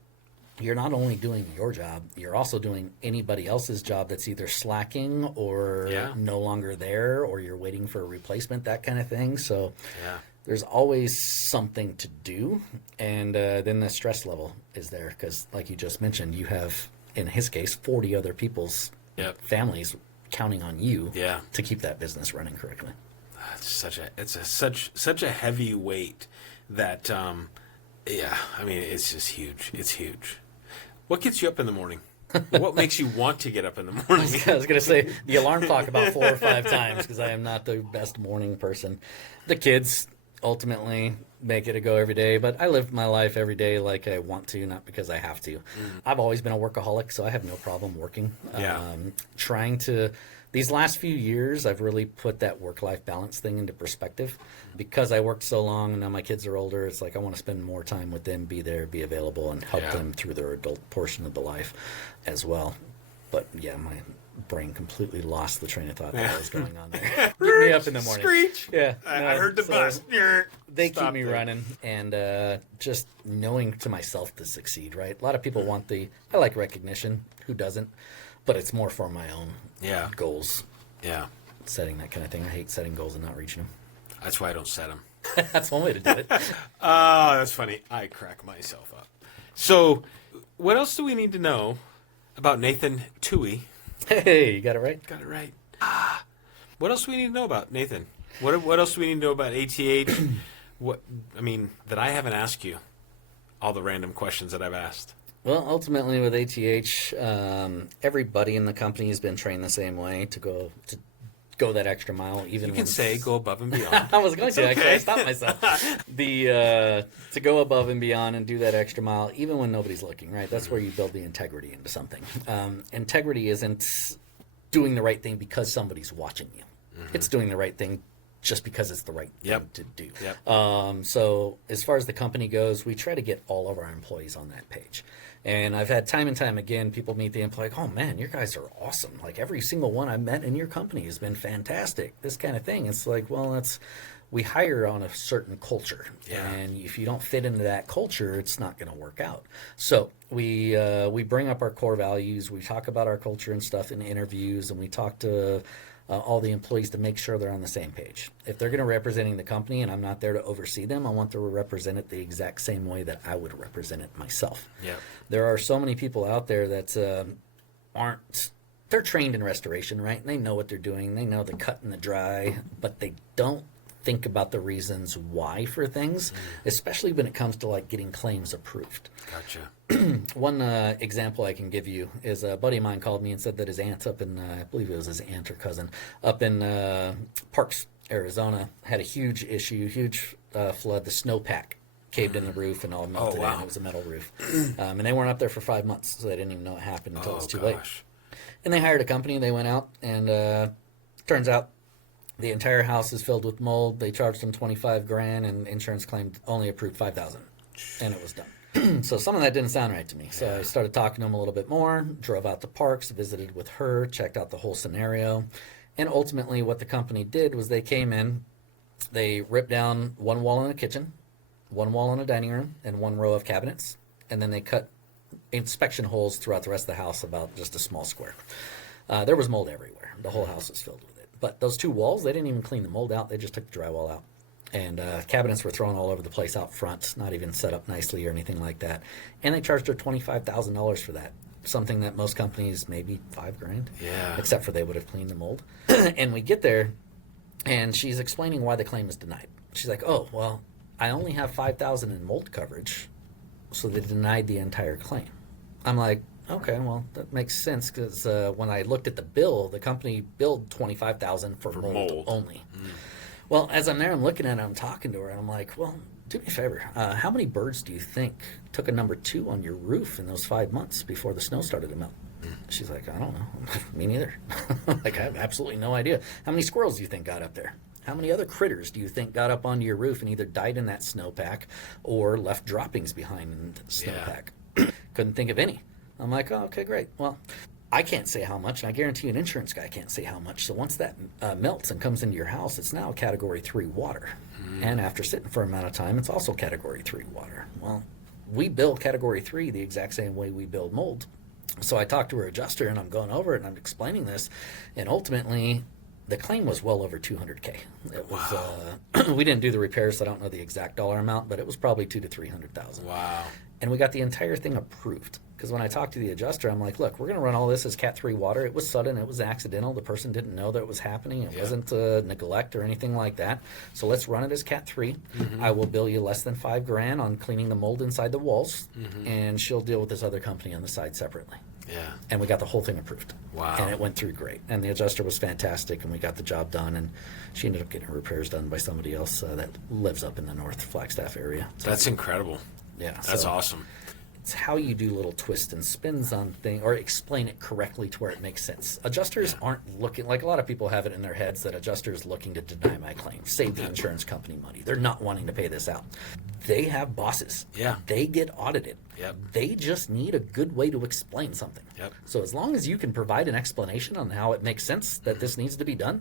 you're not only doing your job, you're also doing anybody else's job that's either slacking or no longer there, or you're waiting for a replacement, that kind of thing. So there's always something to do. And then the stress level is there because, like you just mentioned, you have, in his case, 40 other people's families counting on you to keep that business running correctly. It's such a heavy weight that I mean, it's just huge. It's huge. What gets you up in the morning? What makes you want to get up in the morning? I was going to say the alarm clock about 4 or 5 times because I am not the best morning person. The kids ultimately make it a go every day, but I live my life every day like I want to, not because I have to. I've always been a workaholic, so I have no problem working. These last few years, I've really put that work-life balance thing into perspective. Because I worked so long and now my kids are older, it's like I want to spend more time with them, be there, be available, and help them through their adult portion of the life as well. But my brain completely lost the train of thought that was going on there. Get me up in the morning. Screech! Yeah. I heard the bus. They keep me running, and just knowing to myself to succeed, right? A lot of people want I like recognition. Who doesn't? But it's more for my own goals. Yeah. Setting that kind of thing. I hate setting goals and not reaching them. That's why I don't set them. That's one way to do it. That's funny. I crack myself up. So, what else do we need to know about Nathan Thue? Hey, you got it right? Got it right. What else do we need to know about Nathan? What else do we need to know about ATH? That I haven't asked you? All the random questions that I've asked. Well, ultimately with ATH, everybody in the company has been trained the same way to go that extra mile. Even You can say go above and beyond. I was going to. Okay. I stopped myself. To go above and beyond and do that extra mile, even when nobody's looking. Right. That's where you build the integrity into something. Integrity isn't doing the right thing because somebody's watching you. It's doing the right thing just because it's the right thing to do. So as far as the company goes, we try to get all of our employees on that page. And I've had time and time again, people meet the employee, like, oh man, you guys are awesome. Like every single one I've met in your company has been fantastic. This kind of thing. It's like, well, we hire on a certain culture. And if you don't fit into that culture, it's not going to work out. So we bring up our core values. We talk about our culture and stuff in interviews, and we talk to all the employees to make sure they're on the same page. If they're going to representing the company and I'm not there to oversee them, I want them to represent it the exact same way that I would represent it myself. There are so many people out there that they're trained in restoration, right? And they know what they're doing. They know the cut and the dry, but they don't think about the reasons why for things, especially when it comes to like getting claims approved. Gotcha. One example I can give you is a buddy of mine called me and said that his aunt up in, I believe it was his aunt or cousin, up in Parks, Arizona, had a huge flood. The snowpack caved in the roof and all melted in. It was a metal roof. And they weren't up there for 5 months, so they didn't even know it happened until it was too late. And they hired a company. They went out, and turns out the entire house is filled with mold. They charged them $25,000, and insurance claimed only approved $5,000, and it was done. So some of that didn't sound right to me. So I started talking to them a little bit more, drove out to Parks, visited with her, checked out the whole scenario. And ultimately what the company did was they came in, they ripped down one wall in the kitchen, one wall in the dining room, and one row of cabinets. And then they cut inspection holes throughout the rest of the house about just a small square. There was mold everywhere. The whole house was filled with it. But those 2 walls, they didn't even clean the mold out. They just took the drywall out. And cabinets were thrown all over the place out front, not even set up nicely or anything like that. And they charged her $25,000 for that. Something that most companies, maybe $5,000. Except for they would have cleaned the mold. And we get there, and she's explaining why the claim is denied. She's like, oh, well, I only have $5,000 in mold coverage, so they denied the entire claim. I'm like, okay, well, that makes sense because when I looked at the bill, the company billed $25,000 for mold only. Well, as I'm there, I'm looking at it, I'm talking to her, and I'm like, well, do me a favor. How many birds do you think took a number 2 on your roof in those 5 months before the snow started to melt? She's like, I don't know. Me neither. Like, I have absolutely no idea. How many squirrels do you think got up there? How many other critters do you think got up onto your roof and either died in that snowpack or left droppings behind in the snowpack? Couldn't think of any. I'm like, oh, okay, great. Well, I can't say how much, and I guarantee an insurance guy can't say how much. So once that melts and comes into your house, it's now Category 3 water. And after sitting for an amount of time, it's also Category 3 water. Well, we build Category 3 the exact same way we build mold. So I talked to her adjuster, and I'm going over it, and I'm explaining this. And ultimately, the claim was well over $200K. It was, we didn't do the repairs, so I don't know the exact dollar amount, but it was probably $200,000 to $300,000. Wow. And we got the entire thing approved. Because when I talked to the adjuster, I'm like, look, we're going to run all this as Cat 3 water. It was sudden. It was accidental. The person didn't know that it was happening. It wasn't neglect or anything like that. So let's run it as Cat 3. I will bill you less than $5,000 on cleaning the mold inside the walls. And she'll deal with this other company on the side separately. And we got the whole thing approved. Wow. And it went through great. And the adjuster was fantastic, and we got the job done. And she ended up getting her repairs done by somebody else that lives up in the North Flagstaff area. So, that's incredible. Yeah. That's awesome. It's how you do little twists and spins on things, or explain it correctly to where it makes sense. Adjusters aren't looking, like a lot of people have it in their heads that adjusters looking to deny my claim, save the insurance company money. They're not wanting to pay this out. They have bosses. They get audited. They just need a good way to explain something. So as long as you can provide an explanation on how it makes sense that this needs to be done,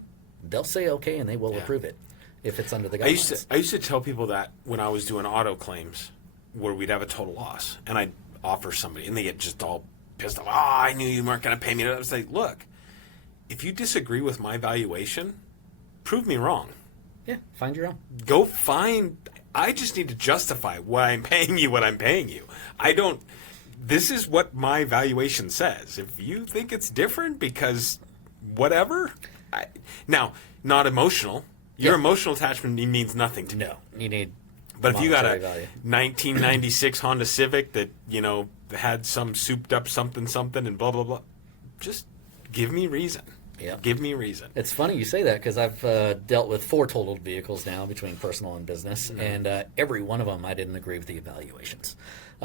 they'll say okay and they will approve it if it's under the guidelines. I used to tell people that when I was doing auto claims, where we'd have a total loss, and I'd offer somebody, and they get just all pissed off. Oh, I knew you weren't going to pay me. I was like, look, if you disagree with my valuation, prove me wrong. Yeah, find your own. Go find. I just need to justify why I'm paying you what I'm paying you. I don't. This is what my valuation says. If you think it's different because whatever, now not emotional. Your emotional attachment means nothing to me. No, you need. But if you got a value. 1996 Honda Civic that, had some souped up something and blah, blah, blah. Just give me reason. Yeah. Give me reason. It's funny you say that because I've dealt with 4 totaled vehicles now between personal and business, and every one of them I didn't agree with the evaluations.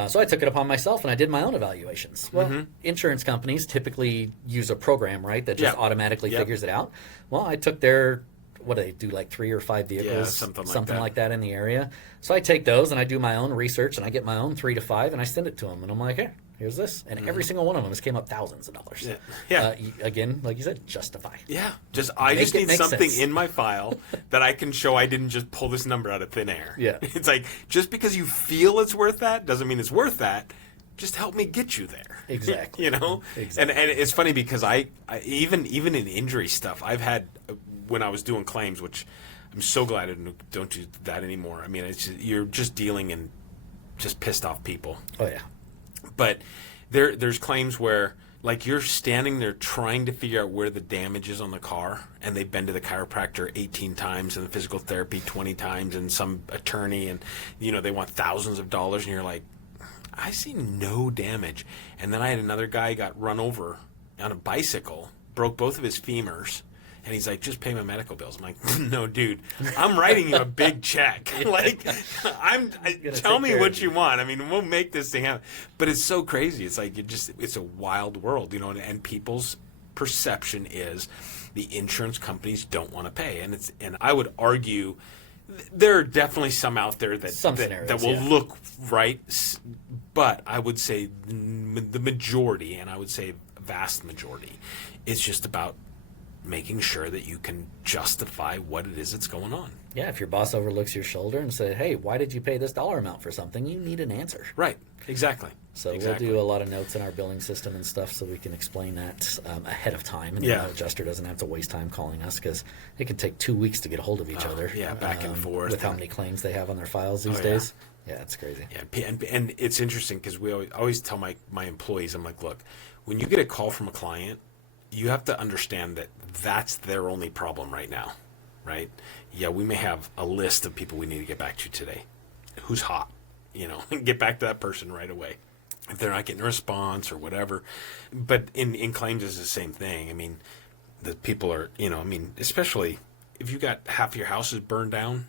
So I took it upon myself and I did my own evaluations. Well, insurance companies typically use a program, right, that just automatically figures it out. Well, I took their, what do they do, like 3 or 5 vehicles, something like that in the area. So I take those and I do my own research and I get my own 3 to 5 and I send it to them and I'm like, hey, here's this. And every single one of them has came up thousands of dollars. Yeah. Again, like you said, justify. Yeah. I just need something sense. in my file that I can show I didn't just pull this number out of thin air. Yeah. It's like, just because you feel it's worth that doesn't mean it's worth that. Just help me get you there. Exactly. You know? Exactly. And it's funny because I even in injury stuff, I've had, when I was doing claims, which I'm so glad I don't do that anymore. I mean, it's just, you're just dealing in just pissed off people. Oh, yeah. But there's claims where, like, you're standing there trying to figure out where the damage is on the car, and they've been to the chiropractor 18 times and the physical therapy 20 times and some attorney, and, you know, they want thousands of dollars, and you're like, I see no damage. And then I had another guy got run over on a bicycle, broke both of his femurs, and he's like, just pay my medical bills. I'm like, no, dude, I'm writing you a big check. Like, tell me what you want. I mean, we'll make this thing happen. But it's so crazy. It's like, it's a wild world, you know, and people's perception is the insurance companies don't want to pay. And I would argue there are definitely some out there that will look right. But I would say the majority, and I would say vast majority, is just about making sure that you can justify what it is that's going on. Yeah, if your boss overlooks your shoulder and says, hey, why did you pay this dollar amount for something? You need an answer. Right. Exactly. So we'll do a lot of notes in our billing system and stuff so we can explain that ahead of time. And the adjuster doesn't have to waste time calling us because it can take 2 weeks to get a hold of each other. Yeah, back and forth. With how many claims they have on their files these days. Yeah, it's crazy. Yeah, and it's interesting because we always tell my employees, I'm like, look, when you get a call from a client, you have to understand that that's their only problem right now, right? Yeah, we may have a list of people we need to get back to today. Who's hot? You know, get back to that person right away. If they're not getting a response or whatever. But in claims, it's the same thing. I mean, the people are, you know, I mean, especially if you got half of your house is burned down,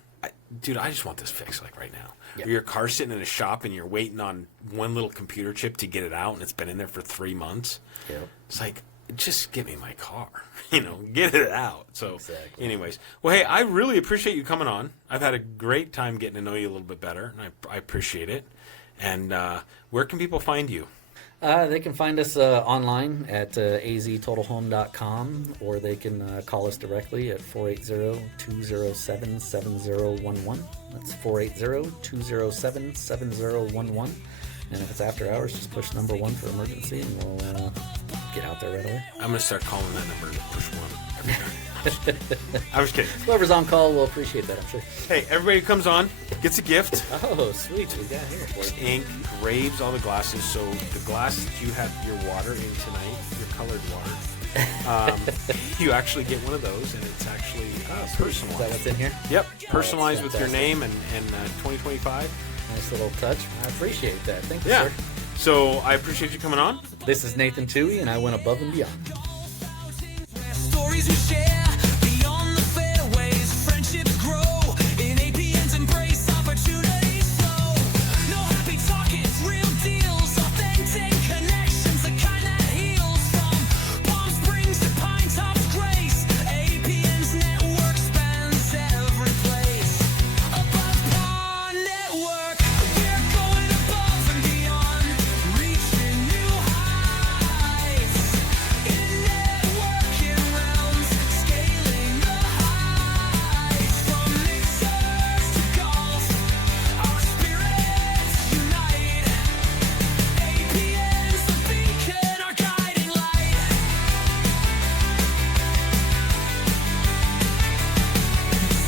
dude, I just want this fixed like right now. Yep. Or your car's sitting in a shop and you're waiting on one little computer chip to get it out and it's been in there for 3 months. Yep. It's like, just give me my car, you know, get it out. So anyways, well, hey, I really appreciate you coming on. I've had a great time getting to know you a little bit better, and I appreciate it. And where can people find you? They can find us online at aztotalhome.com, or they can call us directly at 480-207-7011. That's 480-207-7011. And if it's after hours, just push number 1 for emergency, and we'll get out there right away. I'm going to start calling that number and push 1 every time. I was kidding. Whoever's on call will appreciate that, I'm sure. Hey, everybody who comes on gets a gift. Oh, sweet. What we got here for you? Ink, graves, all the glasses. So the glass that you have your water in tonight, your colored water, you actually get one of those, and it's actually personalized. Is that what's in here? Yep, personalized with your name and 2025. Nice little touch. I appreciate that. Thank you, Yeah. sir. So I appreciate you coming on. This is Nathan Thue, and I went above and beyond. Stories we share beyond the fairways, friendships grow in APN's embrace, opportunities flow. No happy talk, it's real deals, authentic connections, the kind that heals. From Palm Springs to Pine Top's Grace, APN's network spans every place. Above Par Network, we're going above and beyond, reaching new heights. In networking realms, scaling the heights. From mixers to golf, our spirits unite. APN's the beacon, our guiding light.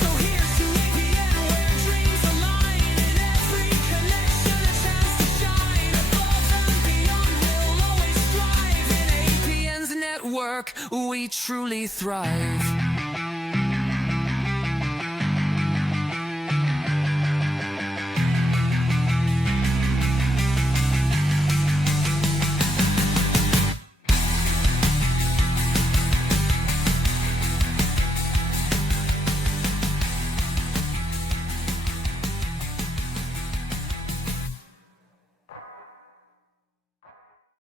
So here's to APN, where dreams align. In every connection, a chance to shine. Above and beyond, we'll always strive. In APN's network, we truly thrive.